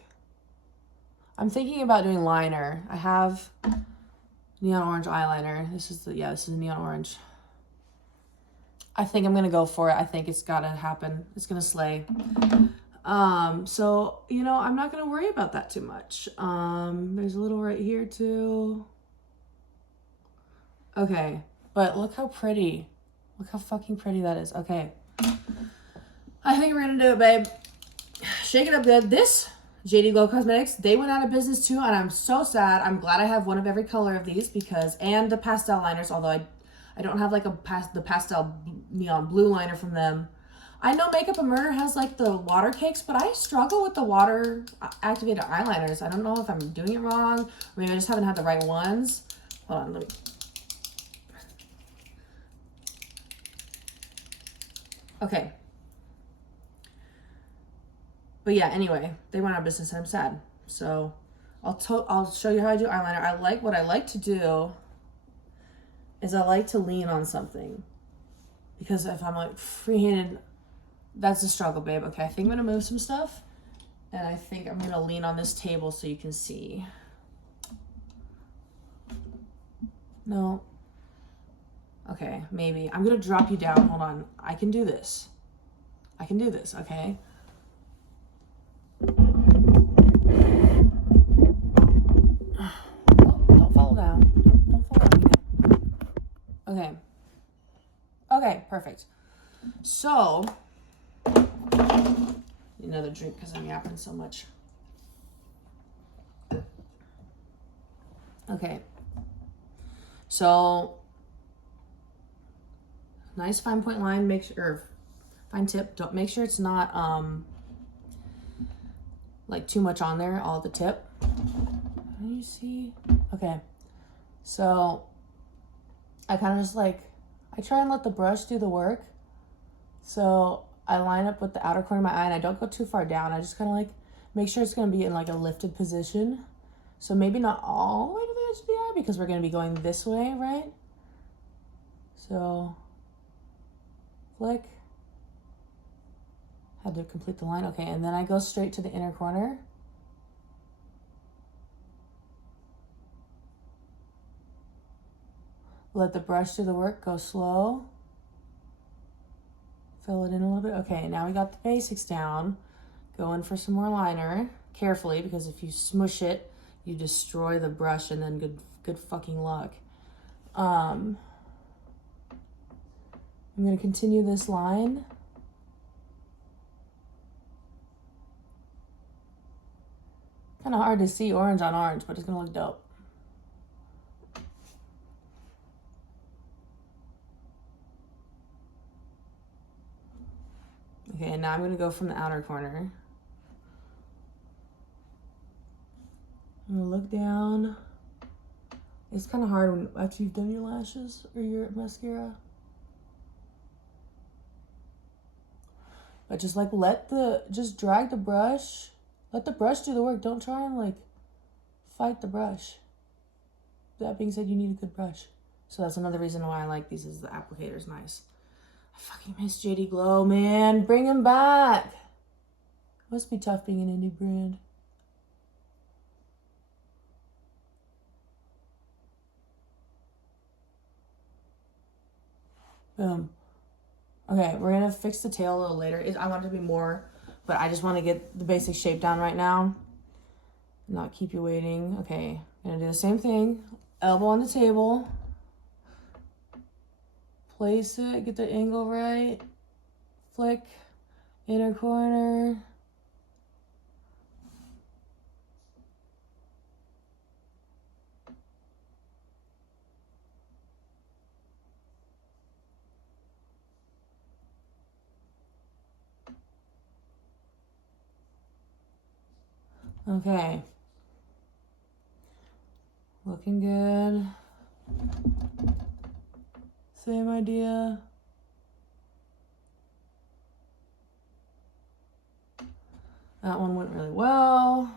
I'm thinking about doing liner. I have neon orange eyeliner. This is the neon orange. I think I'm going to go for it. I think it's got to happen. It's going to slay. So, I'm not going to worry about that too much. There's a little right here too. Okay. But look how pretty. Look how fucking pretty that is. Okay. I think we're going to do it, babe. Shake it up good. This JD Glow Cosmetics, they went out of business too. And I'm so sad. I'm glad I have one of every color of these and the pastel liners, although I don't have like the pastel neon blue liner from them. I know Makeup and Murder has like the water cakes, but I struggle with the water activated eyeliners. I don't know if I'm doing it wrong, or maybe I just haven't had the right ones. Hold on, let me. Okay. But yeah, anyway, they went out of business and I'm sad. So I'll show you how I do eyeliner. What I like to do is I like to lean on something, because if I'm like free-handed, that's a struggle, babe. Okay, I think I'm gonna move some stuff, and I think I'm gonna lean on this table so you can see. No. Okay, maybe. I'm gonna drop you down. Hold on. I can do this. I can do this, okay? Don't fall down. Don't fall down. Okay. Okay, perfect. So, another drink because I'm yapping so much. Okay. So, nice fine point line. Make sure, or fine tip. Don't make sure it's not like too much on there, all at the tip. Can you see? Okay. So, I kind of just like, I try and let the brush do the work. So I line up with the outer corner of my eye and I don't go too far down. I just kind of like make sure it's going to be in like a lifted position. So maybe not all the way to the edge of the eye because we're going to be going this way, right? So flick. Had to complete the line. Okay, and then I go straight to the inner corner. Let the brush do the work, go slow. Fill it in a little bit. Okay, now we got the basics down. Go in for some more liner, carefully, because if you smush it, you destroy the brush and then good fucking luck. I'm gonna continue this line. Kind of hard to see orange on orange, but it's gonna look dope. Okay, and now I'm gonna go from the outer corner. I'm gonna look down. It's kind of hard after you've done your lashes or your mascara. But just like just drag the brush. Let the brush do the work. Don't try and like fight the brush. That being said, you need a good brush. So that's another reason why I like these, is the applicator's nice. I fucking miss JD Glow, man. Bring him back. Must be tough being an indie brand. Boom. Okay, we're gonna fix the tail a little later. I want it to be more, but I just want to get the basic shape down right now. Not keep you waiting. Okay, I'm gonna do the same thing. Elbow on the table. Place it, get the angle right. Flick, inner corner. Okay. Looking good. Same idea. That one went really well.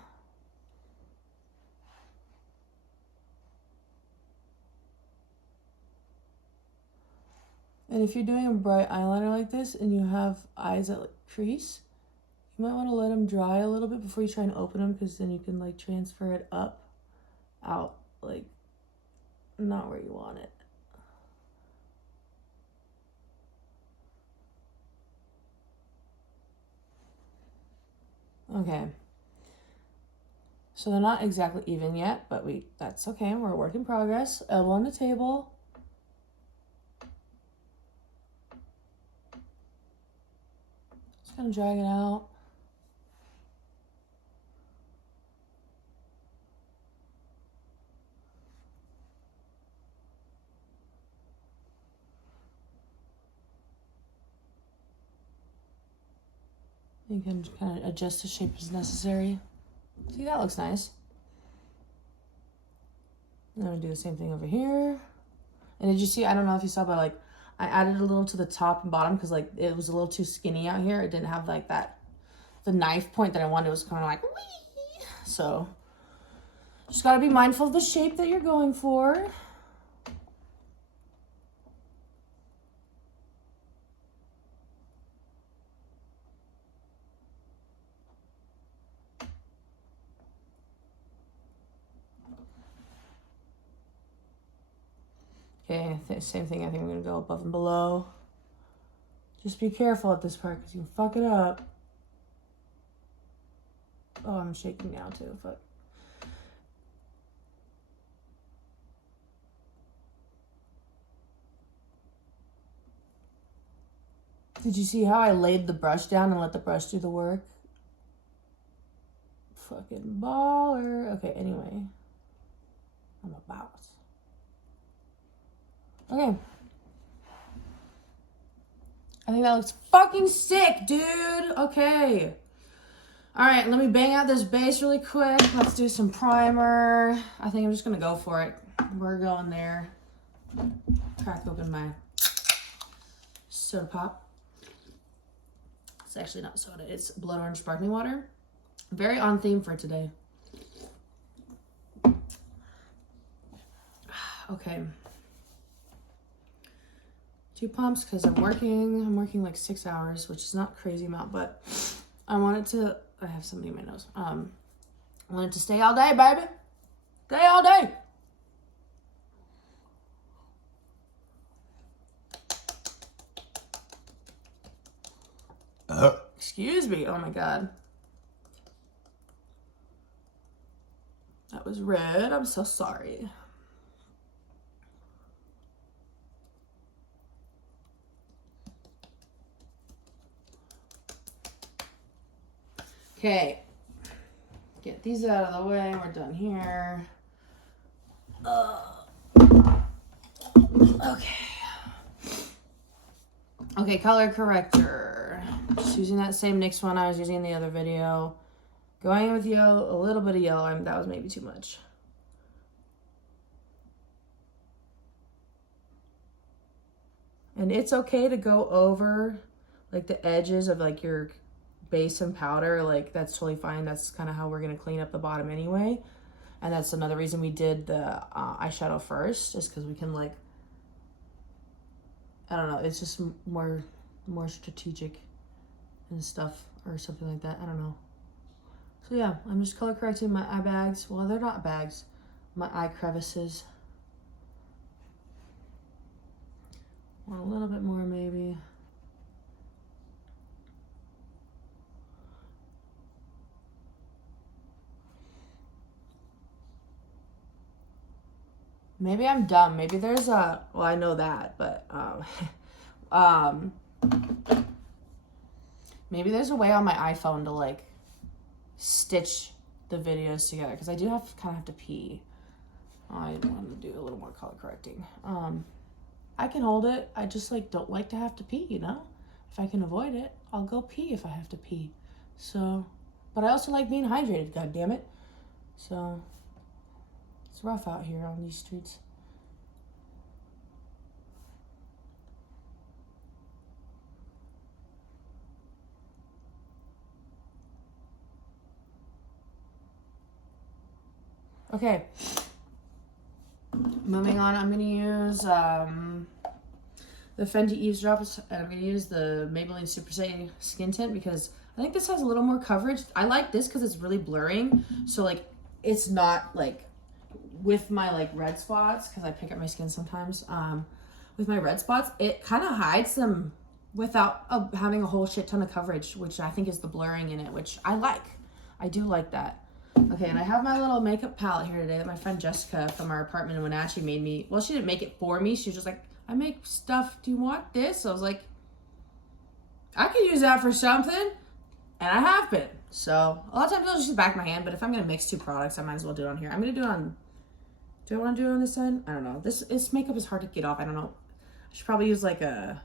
And if you're doing a bright eyeliner like this and you have eyes that like crease, you might want to let them dry a little bit before you try and open them, because then you can like transfer it up, out, like not where you want it. Okay. So they're not exactly even yet, but that's okay. We're a work in progress. Elbow on the table. Just gonna drag it out. You can kind of adjust the shape as necessary. See, that looks nice. I'm gonna do the same thing over here. And did you see, I don't know if you saw, but like I added a little to the top and bottom because like it was a little too skinny out here. It didn't have like the knife point that I wanted. It was kind of like, wee. So Just gotta be mindful of the shape that you're going for. Okay, same thing. I think I'm gonna go above and below. Just be careful at this part because you can fuck it up. Oh, I'm shaking now too. Fuck. Did you see how I laid the brush down and let the brush do the work? Fucking baller. Okay, anyway. I'm about. Okay. I think that looks fucking sick, dude. Okay. All right, let me bang out this base really quick. Let's do some primer. I think I'm just gonna go for it. We're going there. Crack open my soda pop. It's actually not soda, it's blood orange sparkling water. Very on theme for today. Okay. 2 pumps because I'm working like 6 hours, which is not a crazy amount, but I have something in my nose. I want it to stay all day, baby. Stay all day. Excuse me. Oh my God. That was red. I'm so sorry. Okay. Get these out of the way. We're done here. Okay. Okay, color corrector. Just using that same NYX one I was using in the other video. Going with yellow, a little bit of yellow. That was maybe too much. And it's okay to go over like the edges of like your base and powder. Like that's totally fine. That's kind of how we're going to clean up the bottom anyway. And that's another reason we did the eyeshadow first, just because we can like, I don't know, it's just more strategic and stuff or something like that. I don't know. So yeah, I'm just color correcting my eye bags. Well, they're not bags. My eye crevices. Want a little bit more maybe. Maybe I'm dumb. Maybe there's a, well, I know that, but maybe there's a way on my iPhone to like stitch the videos together because I do kind of have to pee. I want to do a little more color correcting. I can hold it. I just like don't like to have to pee, you know? If I can avoid it, I'll go pee if I have to pee. So, but I also like being hydrated, god damn it. So, it's rough out here on these streets. Okay. Moving on, I'm going to use the Fenty Eavesdrops, and I'm going to use the Maybelline Super Stay Skin Tint because I think this has a little more coverage. I like this because it's really blurring. So, like, it's not, like, with my, like, red spots, because I pick up my skin sometimes. With my red spots, it kind of hides them without having a whole shit ton of coverage, which I think is the blurring in it, which I like. I do like that. Okay, and I have my little makeup palette here today that my friend Jessica from our apartment in Wenatchee made me. Well, she didn't make it for me. She was just like, I make stuff. Do you want this? So I was like, I could use that for something. And I have been. So a lot of times I'll just back my hand. But if I'm going to mix 2 products, I might as well do it on here. I'm going to do it on... Do I want to do it on this side? I don't know. This makeup is hard to get off. I don't know. I should probably use like a...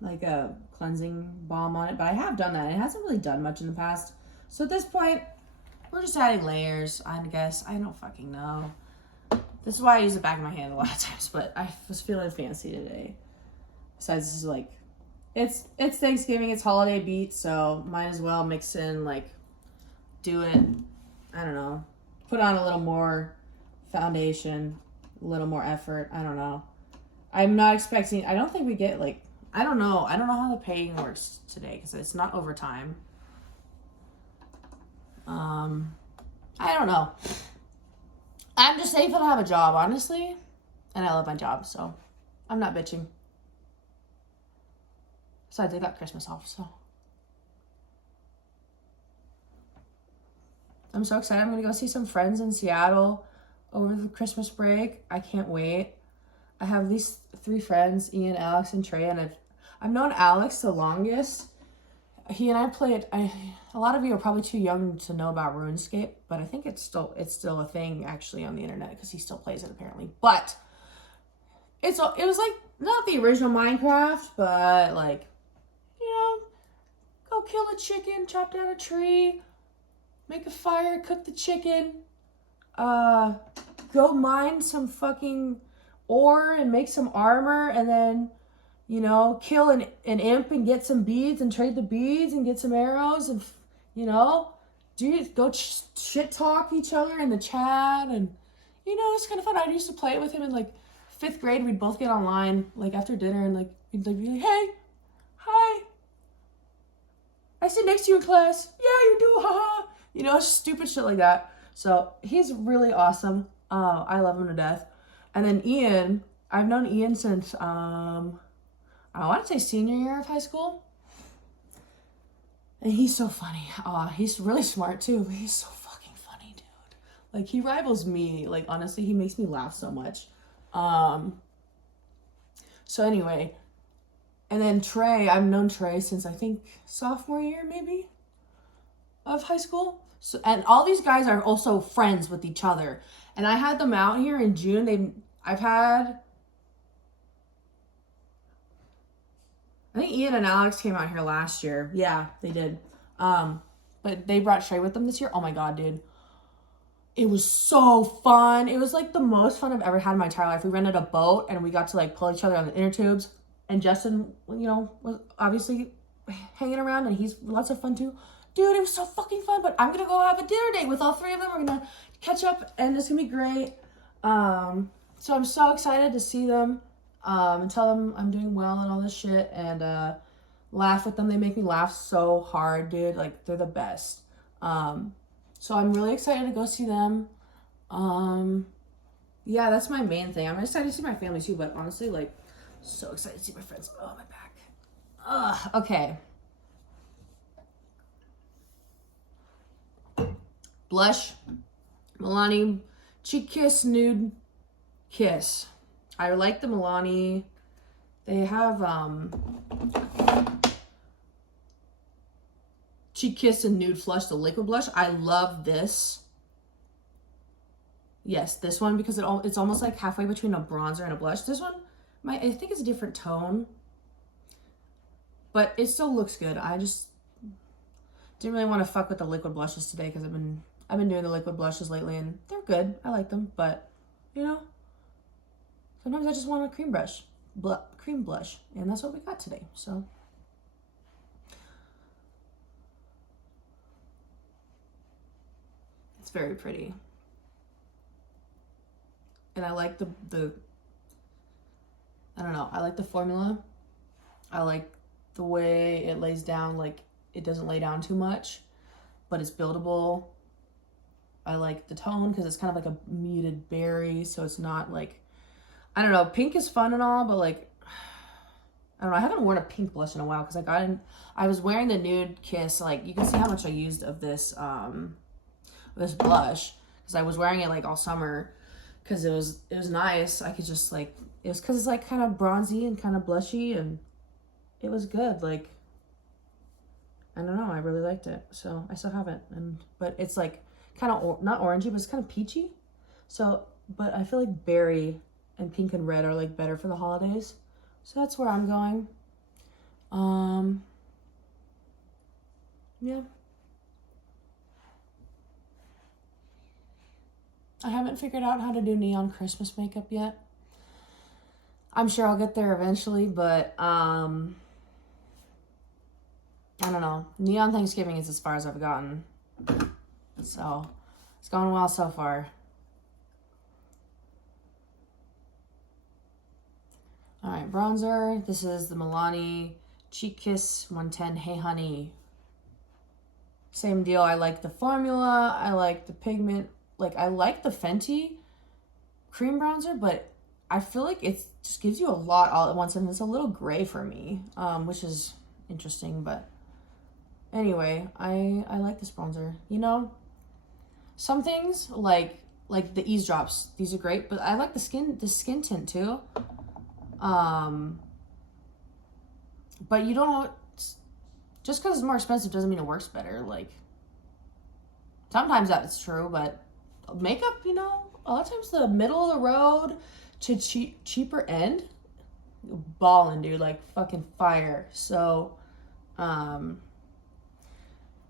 like a cleansing balm on it, but I have done that. It hasn't really done much in the past. So at this point, we're just adding layers, I guess. I don't fucking know. This is why I use the back of my hand a lot of times, but I was feeling fancy today. Besides, this is like it's Thanksgiving, it's holiday beat, so might as well mix in, like, do it, I don't know, put on a little more foundation, a little more effort. I don't know. I'm not expecting, I don't think we get, like, I don't know how the paying works today because it's not overtime. I don't know. I'm just thankful to have a job, honestly, and I love my job, so I'm not bitching. Besides, I got Christmas off, so I'm so excited. I'm gonna go see some friends in Seattle over the Christmas break. I can't wait. I have these 3 friends, Ian, Alex, and Trey, and I've known Alex the longest. He and I played. A lot of you are probably too young to know about RuneScape, but I think it's still a thing actually on the internet because he still plays it apparently. But it was like not the original Minecraft, but like, you know, go kill a chicken, chop down a tree, make a fire, cook the chicken, go mine some fucking ore and make some armor, and then, you know, kill an imp and get some beads and trade the beads and get some arrows and, you know, go shit talk each other in the chat. And, you know, it's kind of fun. I used to play it with him in like 5th grade. We'd both get online like after dinner and like he'd like be like, hey, hi, I sit next to you in class. Yeah, you do, haha. You know, stupid shit like that. So he's really awesome. I love him to death. And then Ian, I've known Ian since I want to say senior year of high school. And he's so funny. He's really smart too. He's so fucking funny, dude. Like, he rivals me. Like, honestly, he makes me laugh so much. So anyway, and then Trey, I've known Trey since I think sophomore year maybe of high school. So, and all these guys are also friends with each other. And I had them out here in June. I think Ian and Alex came out here last year. Yeah, they did. But they brought Trey with them this year. Oh my God, dude. It was so fun. It was like the most fun I've ever had in my entire life. We rented a boat and we got to like pull each other on the inner tubes. And Justin, you know, was obviously hanging around and he's lots of fun too. Dude, it was so fucking fun. But I'm going to go have a dinner date with all 3 of them. We're going to catch up and it's going to be great. So I'm so excited to see them. And tell them I'm doing well and all this shit, and laugh with them. They make me laugh so hard, dude. Like, they're the best. So I'm really excited to go see them. Yeah, that's my main thing. I'm excited to see my family too, but honestly, like, so excited to see my friends. Oh, my back. Okay. Blush, Milani, cheek kiss, nude kiss. I like the Milani. They have Cheek Kiss and Nude Flush, the liquid blush. I love this. Yes, this one, because it's almost like halfway between a bronzer and a blush. This one, I think it's a different tone, but it still looks good. I just didn't really want to fuck with the liquid blushes today because I've been doing the liquid blushes lately and they're good. I like them, but you know, sometimes I just want a cream blush, and that's what we got today. So it's very pretty, and I like the I don't know. I like the formula. I like the way it lays down. Like, it doesn't lay down too much, but it's buildable. I like the tone because it's kind of like a muted berry, so it's not like, I don't know, pink is fun and all, but like, I don't know, I haven't worn a pink blush in a while because I was wearing the Nude Kiss. Like, you can see how much I used of this this blush because I was wearing it like all summer because it was nice. I could just like, it was because it's like kind of bronzy and kind of blushy, and it was good. Like, I don't know, I really liked it, so I still have it. But it's like kind of not orangey, but it's kind of peachy. So, but I feel like berry and pink and red are like better for the holidays, so that's where I'm going. Yeah, I haven't figured out how to do neon Christmas makeup yet. I'm sure I'll get there eventually, but I don't know. Neon Thanksgiving is as far as I've gotten. So, it's going well so far. Alright, bronzer. This is the Milani Cheek Kiss 110 Hey Honey. Same deal. I like the formula. I like the pigment. Like, I like the Fenty cream bronzer, but I feel like it just gives you a lot all at once, and it's a little gray for me, which is interesting, but anyway, I like this bronzer. You know, some things like the eavesdrops, these are great, but I like the skin tint too. But you don't, just because it's more expensive doesn't mean it works better. Like, sometimes that's true, but makeup, you know, a lot of times the middle of the road to cheaper end, ballin', dude, like fucking fire. So,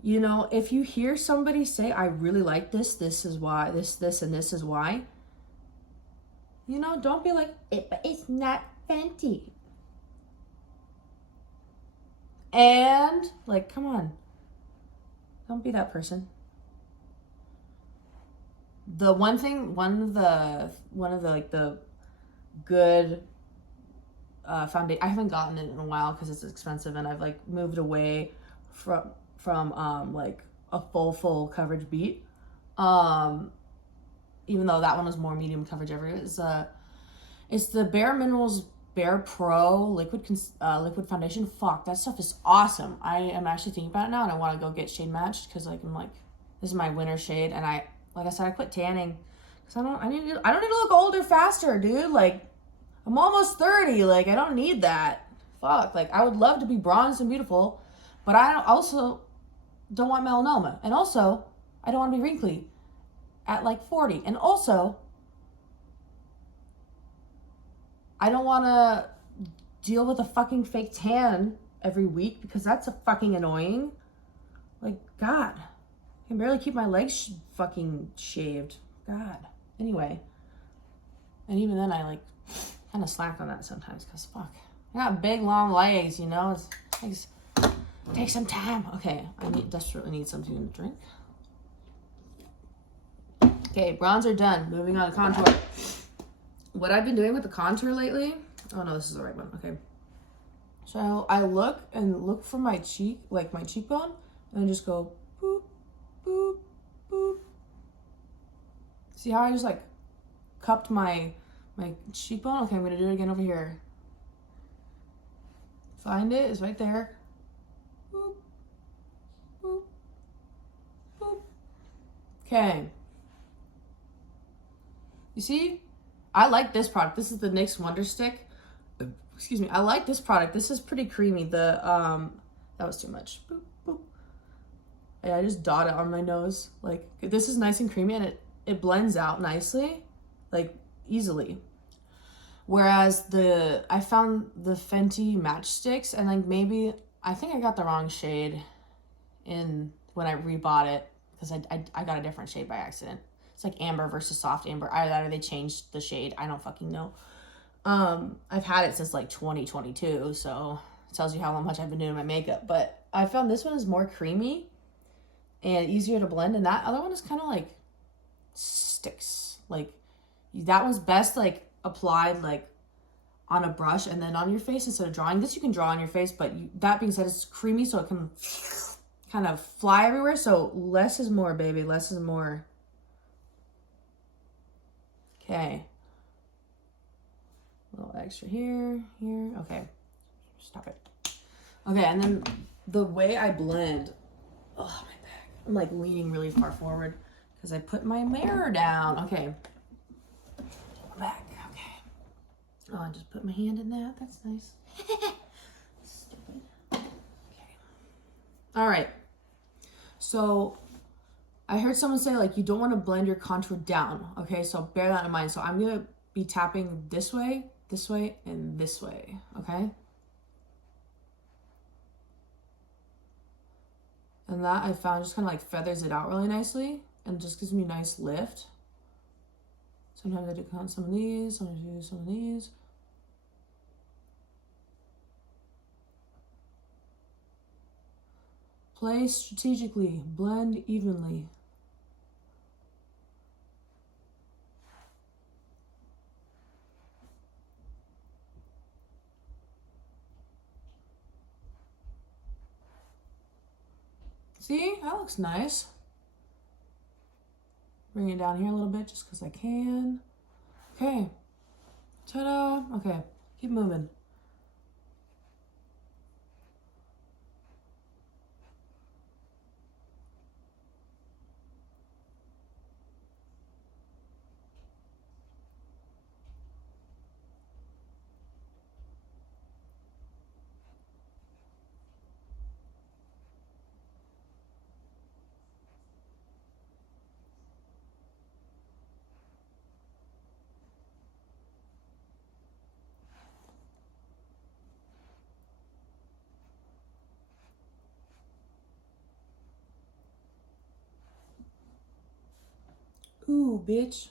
you know, if you hear somebody say, I really like this is why, this, and this is why, you know, don't be like, it's not Fenty. And, like, come on. Don't be that person. The one of the like the good foundation, I haven't gotten it in a while because it's expensive, and I've like moved away from like a full coverage beat. Even though that one was more medium coverage everywhere. It's the Bare Minerals Bare Pro liquid foundation. Fuck, that stuff is awesome. I am actually thinking about it now, and I want to go get shade matched because like I'm like, this is my winter shade, and like I said, I quit tanning because I don't need to look older faster, dude. Like, I'm almost 30. Like, I don't need that. Fuck. Like, I would love to be bronzed and beautiful, but I also don't want melanoma, and also I don't want to be wrinkly at like 40, and also I don't want to deal with a fucking fake tan every week because that's a fucking annoying. Like, God, I can barely keep my legs fucking shaved. God. Anyway. And even then I like kind of slack on that sometimes because fuck. I got big long legs, you know? It takes some time. Okay, I desperately need something to drink. Okay, bronzer done. Moving on to contour. What I've been doing with the contour lately, oh no, this is the right one, okay. So I look for my cheek, like my cheekbone, and I just go boop, boop, boop. See how I just like cupped my cheekbone? Okay, I'm gonna do it again over here. Find it, it's right there. Boop, boop, boop. Okay. You see? I like this product. This is the NYX Wonder Stick. Excuse me. I like this product. This is pretty creamy. That was too much. Boop, boop. Yeah, I just dot it on my nose. Like, this is nice and creamy, and it blends out nicely, like easily. Whereas I found the Fenty matchsticks, and like maybe I think I got the wrong shade when I rebought it because I got a different shade by accident. It's like amber versus soft amber. Either that or they changed the shade. I don't fucking know. I've had it since like 2022, so it tells you how much I've been doing my makeup. But I found this one is more creamy and easier to blend, and that other one is kind of like sticks. Like, that one's best like applied like on a brush and then on your face instead of drawing. This you can draw on your face, but that being said, it's creamy, so it can kind of fly everywhere. So less is more, baby. Less is more. Okay. A little extra here. Okay. Stop it. Okay, and then the way I blend, oh, my back. I'm like leaning really far forward because I put my mirror down. Okay. Back. Okay. Oh, I just put my hand in that. That's nice. Stupid. Okay. All right. So I heard someone say, like, you don't want to blend your contour down. Okay, so bear that in mind. So I'm going to be tapping this way, and this way. Okay? And that I found just kind of like feathers it out really nicely and just gives me a nice lift. Sometimes I do some of these, sometimes I do some of these. Place strategically. Blend evenly. See? That looks nice. Bring it down here a little bit just because I can. Okay. Ta-da. Okay. Keep moving. Ooh, bitch.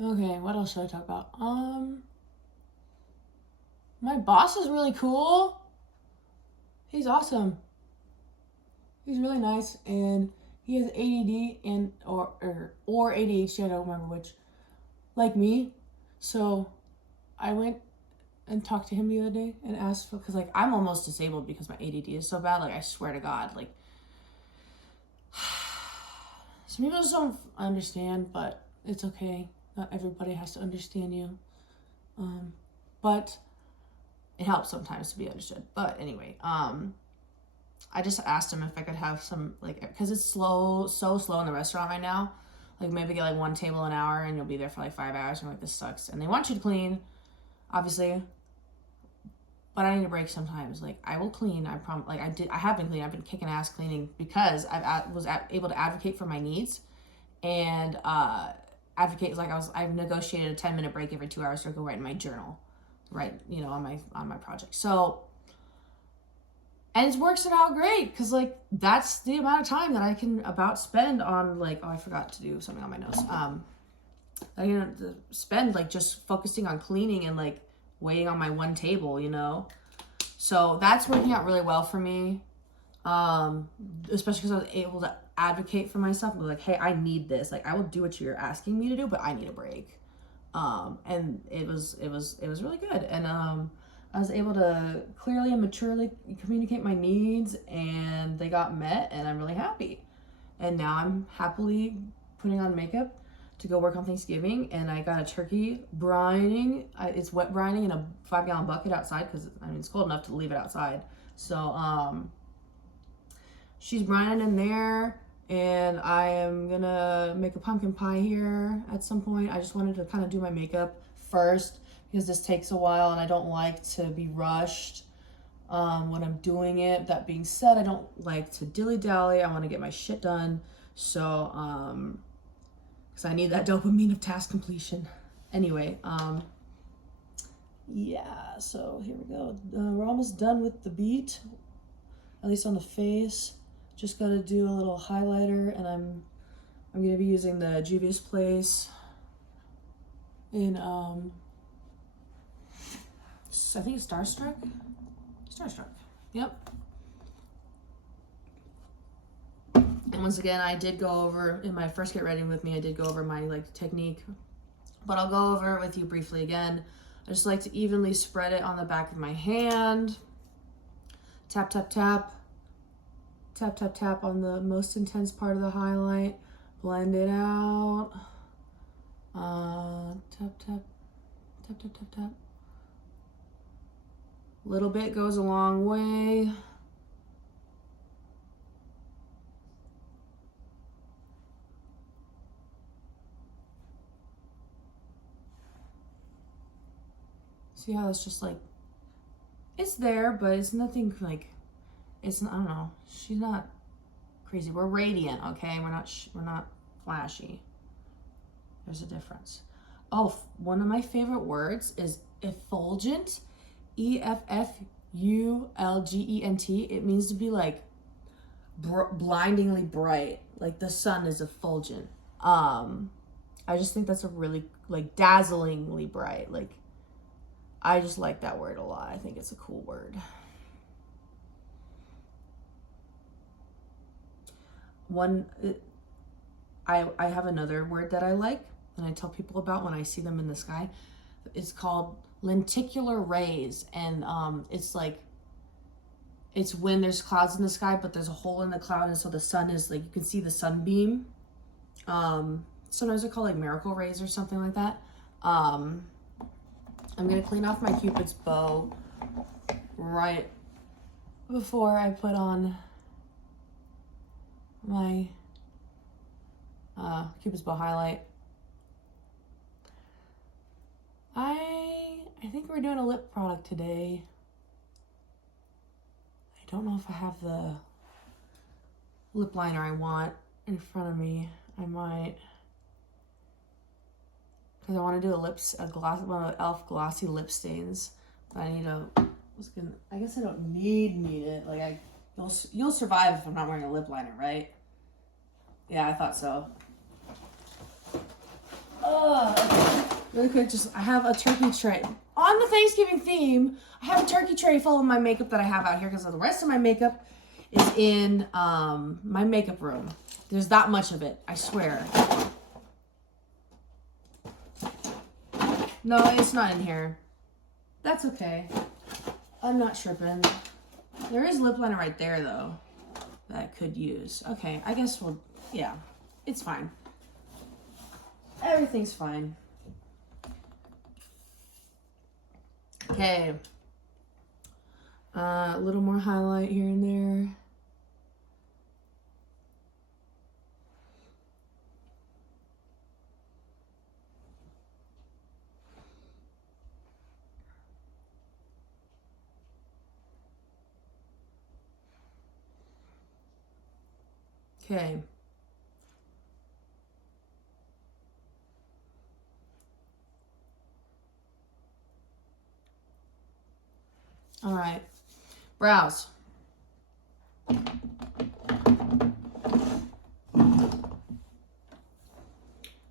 Okay, what else should I talk about? My boss is really cool. He's awesome. He's really nice, and he has ADD and or ADHD. I don't remember which. Like me, so I went and talked to him the other day and asked for, because like I'm almost disabled because my ADD is so bad. Like I swear to God, like some people just don't understand, but it's okay. Not everybody has to understand you. But it helps sometimes to be understood. But anyway, I just asked him if I could have some, like, because it's so slow in the restaurant right now. Like maybe get like one table an hour and you'll be there for like 5 hours and like this sucks. And they want you to clean, obviously. But I need a break sometimes. Like I will clean. I have been cleaning. I've been kicking ass cleaning because I was able to advocate for my needs, and advocate like I've negotiated a 10-minute break every 2 hours to go write in my journal, right? You know, on my project. So, and it's works out great because like that's the amount of time that I can about spend on like, oh, I forgot to do something on my notes. I can spend like just focusing on cleaning and like waiting on my one table, you know? So that's working out really well for me. Especially because I was able to advocate for myself and be like, hey, I need this. Like I will do what you're asking me to do, but I need a break. And it was really good. And I was able to clearly and maturely communicate my needs and they got met and I'm really happy. And now I'm happily putting on makeup to go work on Thanksgiving, and I got a turkey brining. It's wet brining in a 5-gallon bucket outside because I mean it's cold enough to leave it outside. So she's brining in there, and I am gonna make a pumpkin pie here at some point. I just wanted to kind of do my makeup first because this takes a while, and I don't like to be rushed when I'm doing it. That being said, I don't like to dilly-dally. I want to get my shit done. So because I need that dopamine of task completion. Anyway, yeah, so here we go. We're almost done with the beat, at least on the face. Just got to do a little highlighter, and I'm going to be using the Juvia's Place in, I think it's Starstruck? Starstruck, yep. And once again, I did go over, in my first Get Ready With Me, I did go over my like technique, but I'll go over it with you briefly again. I just like to evenly spread it on the back of my hand. Tap, tap, tap. Tap, tap, tap on the most intense part of the highlight. Blend it out. Tap, tap, tap, tap, tap, tap. Little bit goes a long way. See how it's just like, it's there, but it's nothing like, it's not, I don't know. She's not crazy. We're radiant, okay? We're not flashy. There's a difference. Oh, one of my favorite words is effulgent. EFFULGENT. It means to be like blindingly bright. Like the sun is effulgent. I just think that's a really, like, dazzlingly bright. Like, I just like that word a lot. I think it's a cool word. I have another word that I like, and I tell people about when I see them in the sky. It's called lenticular rays, and it's like, it's when there's clouds in the sky, but there's a hole in the cloud, and so the sun is like, you can see the sunbeam. Sometimes they're called like miracle rays or something like that. I'm gonna clean off my Cupid's bow right before I put on my Cupid's bow highlight. I think we're doing a lip product today. I don't know if I have the lip liner I want in front of me. I might, because I want to do one of the e.l.f. glossy lip stains. But I need I guess I don't need it. Like, you'll survive if I'm not wearing a lip liner, right? Yeah, I thought so. Okay. Really quick, I have a turkey tray. On the Thanksgiving theme, I have a turkey tray full of my makeup that I have out here because the rest of my makeup is in my makeup room. There's that much of it, I swear. No, it's not in here. That's okay. I'm not tripping. There is lip liner right there, though, that I could use. Okay, I guess yeah, it's fine. Everything's fine. Okay. A little more highlight here and there. Okay. All right. Brows.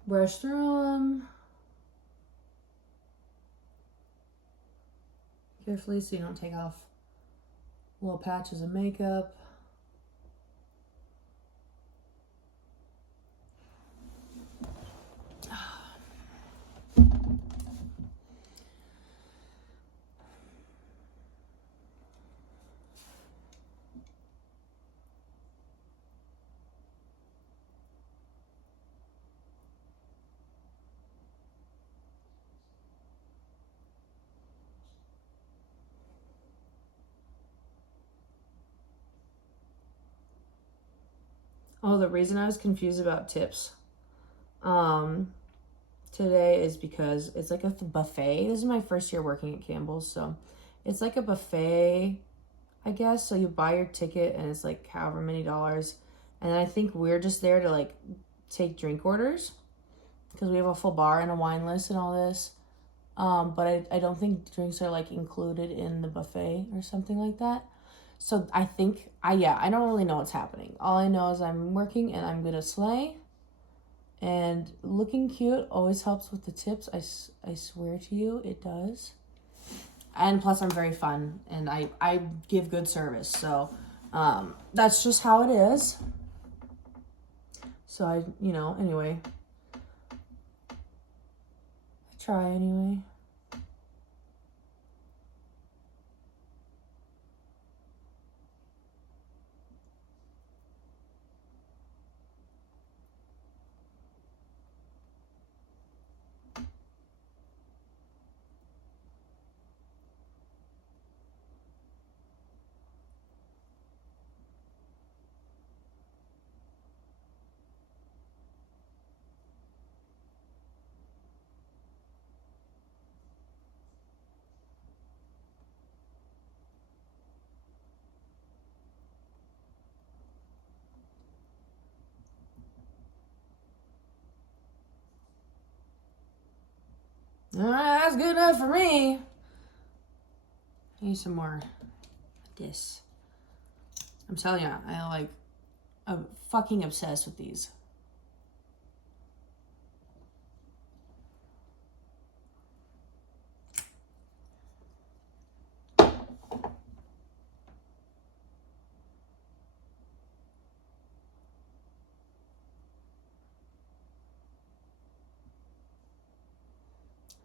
Brush through them carefully so you don't take off little patches of makeup. Oh, the reason I was confused about tips today is because it's like a buffet. This is my first year working at Campbell's, so it's like a buffet, I guess. So you buy your ticket and it's like however many dollars. And I think we're just there to like take drink orders because we have a full bar and a wine list and all this. But I don't think drinks are like included in the buffet or something like that. So I think, I don't really know what's happening. All I know is I'm working and I'm gonna slay. And looking cute always helps with the tips. I swear to you, it does. And plus I'm very fun and I give good service. So that's just how it is. So anyway. I try anyway. All right, that's good enough for me. I need some more of this. I'm telling you, I'm fucking obsessed with these.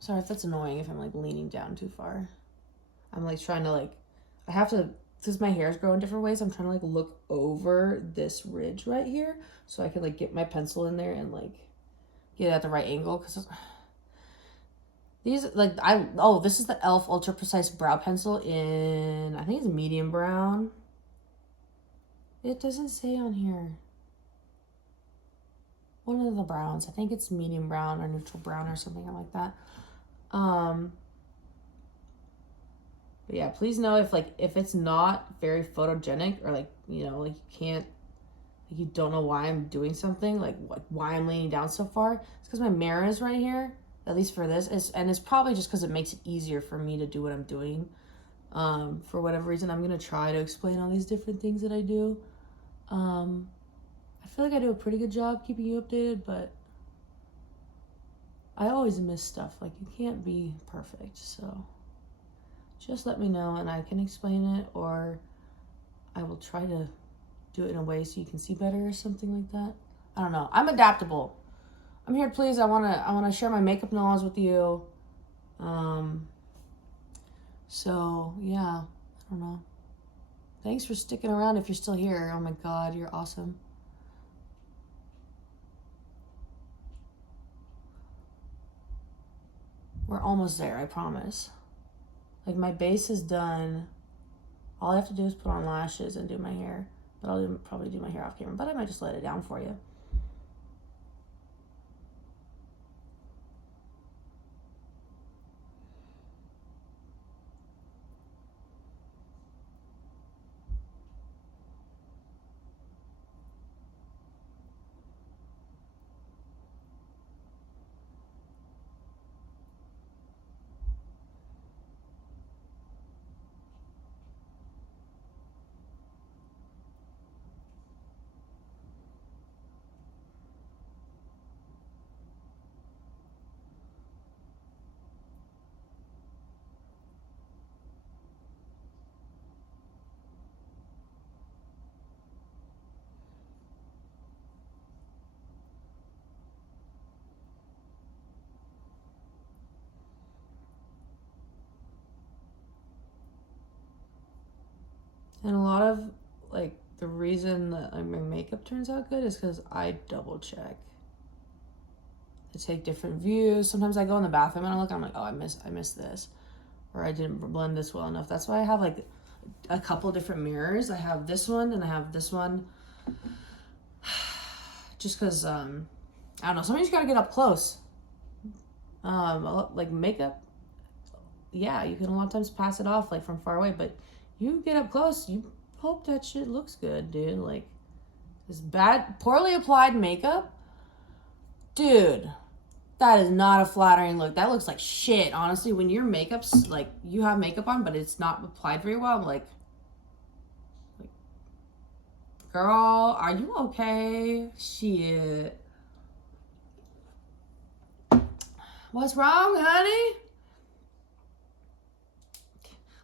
Sorry if that's annoying if I'm like leaning down too far. I'm like trying to like, I have to, since my hair is growing different ways, I'm trying to like look over this ridge right here so I can like get my pencil in there and like get it at the right angle. Because these, like, this is the e.l.f. Ultra Precise Brow Pencil in, I think it's medium brown. It doesn't say on here. One of the browns. I think it's medium brown or neutral brown or something like that. But yeah, please know if it's not very photogenic or like, you know, like you can't, like you don't know why I'm doing something, like why I'm leaning down so far. It's because my mirror is right here, at least for this. And it's probably just because it makes it easier for me to do what I'm doing. For whatever reason, I'm going to try to explain all these different things that I do. I feel like I do a pretty good job keeping you updated, but I always miss stuff. Like, you can't be perfect, so just let me know and I can explain it, or I will try to do it in a way so you can see better or something like that. I don't know. I'm adaptable. I'm here to please. I wanna share my makeup knowledge with you. So yeah, I don't know. Thanks for sticking around if you're still here. Oh my God, you're awesome. We're almost there, I promise. Like, my base is done. All I have to do is put on lashes and do my hair. But I'll probably do my hair off camera. But I might just let it down for you. And a lot of, like, the reason that my makeup turns out good is because I double check. I take different views. Sometimes I go in the bathroom and I look and I'm like, oh, I missed this. Or I didn't blend this well enough. That's why I have like a couple different mirrors. I have this one and I have this one. Just because, I don't know, sometimes you gotta get up close. Like makeup, yeah, you can a lot of times pass it off like from far away, but you get up close, you hope that shit looks good, dude. Like, this poorly applied makeup, dude, that is not a flattering look. That looks like shit, honestly. When your makeup's like, you have makeup on, but it's not applied very well, I'm like, girl, are you okay? Shit. What's wrong, honey?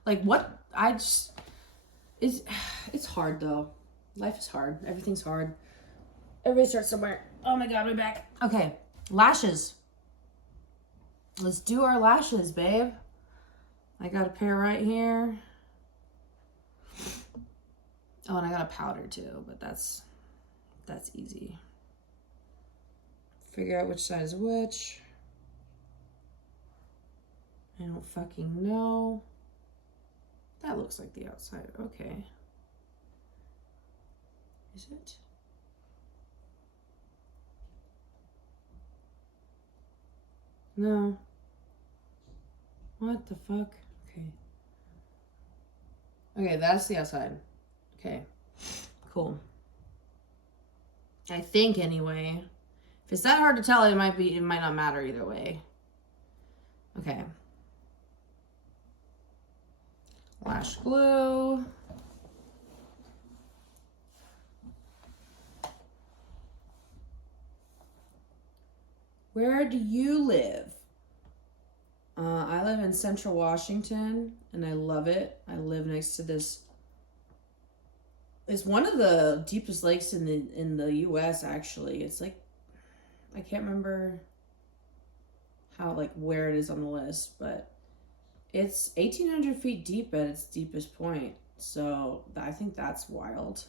Like, what? It's hard, though. Life is hard. Everything's hard. Everybody starts somewhere. Oh my God, my back. Okay, lashes. Let's do our lashes, babe. I got a pair right here. Oh, and I got a powder too, but that's easy. Figure out which side is which. I don't fucking know. That looks like the outside. Okay. Is it? No. What the fuck? Okay. Okay, that's the outside. Okay. Cool. I think anyway. If it's that hard to tell, it might not matter either way. Okay. Lash glue. Where do you live? I live in Central Washington, and I love it. I live next to this. It's one of the deepest lakes in the U.S. Actually, it's like, I can't remember how, like, where it is on the list, but it's 1,800 feet deep at its deepest point. So I think that's wild.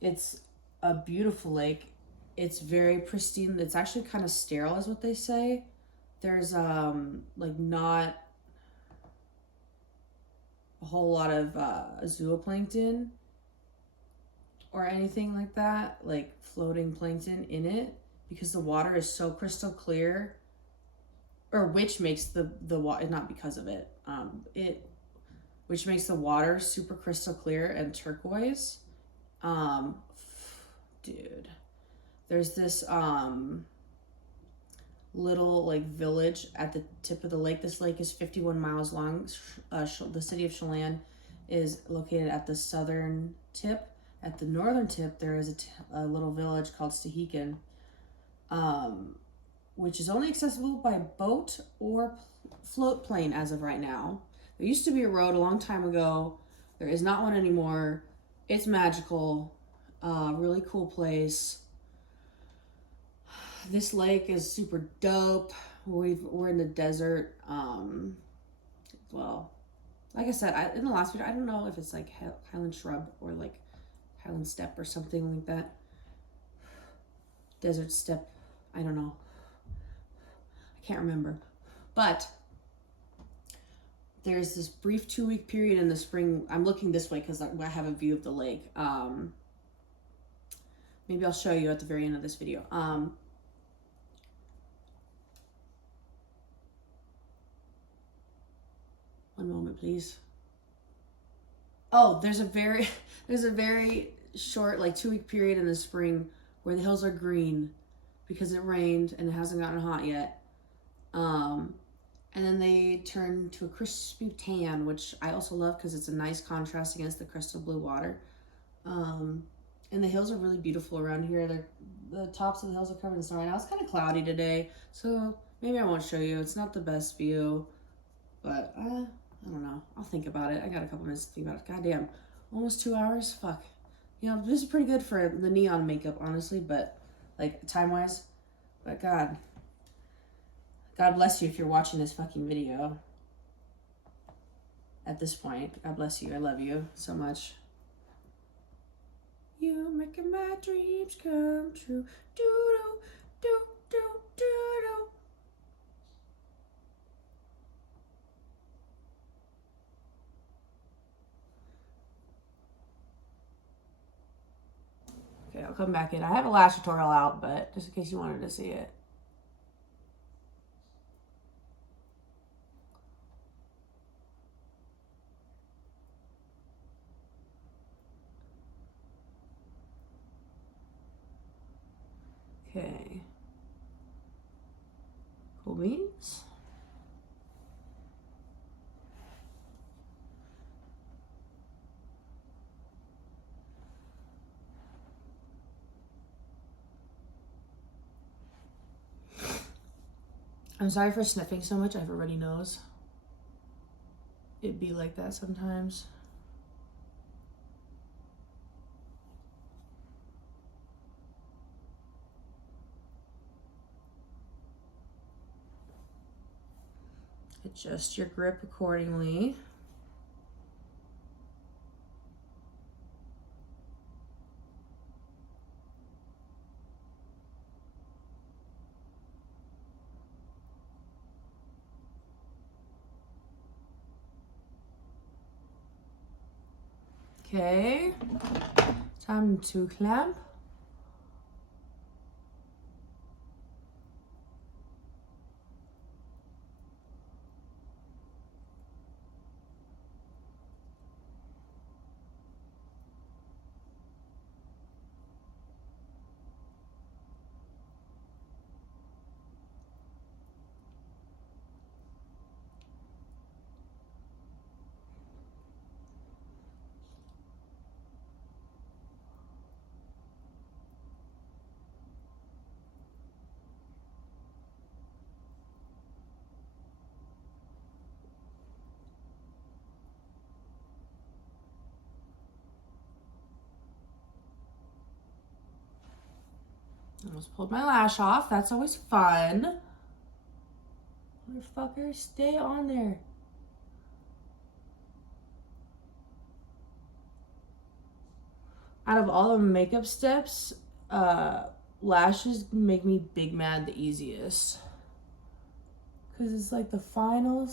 It's a beautiful lake. It's very pristine. It's actually kind of sterile, is what they say. There's like not a whole lot of zooplankton or anything like that, like floating plankton in it, because the water is so crystal clear, or which makes the water, not because of it, which makes the water super crystal clear and turquoise. Dude, there's this little like village at the tip of the lake. This lake is 51 miles long. The city of Chelan is located at the southern tip. At the northern tip, there is a little village called Stehekin, which is only accessible by boat or float plane as of right now. There used to be a road a long time ago. There is not one anymore. It's magical. Really cool place. This lake is super dope. We're in the desert. Well, like I said, in the last video, I don't know if it's like Highland shrub or like Highland steppe or something like that. Desert steppe. I don't know. I can't remember. But there's this brief 2-week period in the spring. I'm looking this way because I have a view of the lake. Maybe I'll show you at the very end of this video. One moment, please. Oh, there's a very short, like 2-week period in the spring where the hills are green because it rained and it hasn't gotten hot yet. And then they turn to a crispy tan, which I also love because it's a nice contrast against the crystal blue water. And the hills are really beautiful around here. The tops of the hills are covered in snow right now. It's kind of cloudy today, so maybe I won't show you. It's not the best view, but I don't know. I'll think about it. I got a couple minutes to think about it. Goddamn, almost 2 hours? Fuck. You know, this is pretty good for the neon makeup, honestly, but like time-wise. But God bless you if you're watching this fucking video at this point. God bless you. I love you so much. You making my dreams come true. Do do do do do do. Okay, I'll come back in. I have a lash tutorial out, but just in case you wanted to see it. Okay. Cool beans. I'm sorry for sniffing so much. I have a runny nose. It'd be like that sometimes. Adjust your grip accordingly. Okay, time to clamp. Almost pulled my lash off. That's always fun. Motherfucker, stay on there. Out of all the makeup steps, lashes make me big mad the easiest. Because it's like the final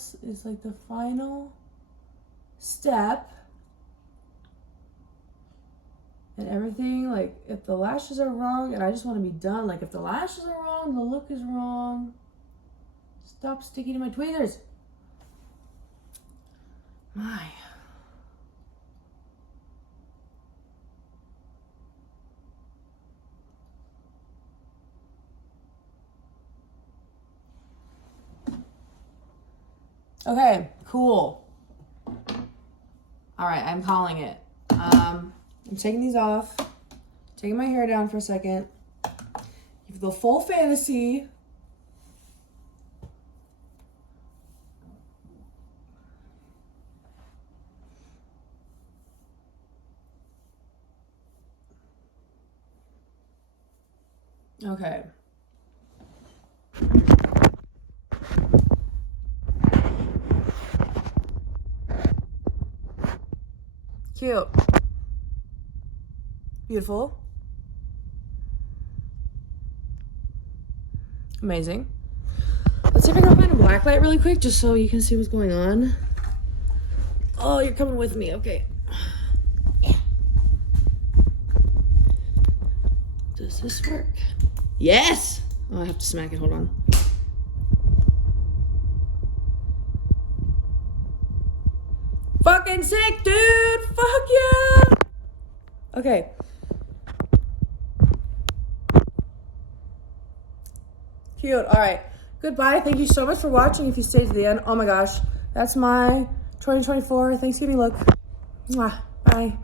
step. And everything, like, if the lashes are wrong, and I just want to be done. Like, if the lashes are wrong, the look is wrong. Stop sticking to my tweezers. My. Okay, cool. All right, I'm calling it. I'm taking these off, taking my hair down for a second. Give the full fantasy. Okay. Cute. Beautiful. Amazing. Let's see if I can find a black light really quick just so you can see what's going on. Oh, you're coming with me. Okay. Yeah. Does this work? Yes! Oh, I have to smack it. Hold on. Fucking sick, dude! Fuck yeah! Okay. Cute. All right. Goodbye. Thank you so much for watching. If you stayed to the end. Oh my gosh. That's my 2024 Thanksgiving look. Mwah. Bye.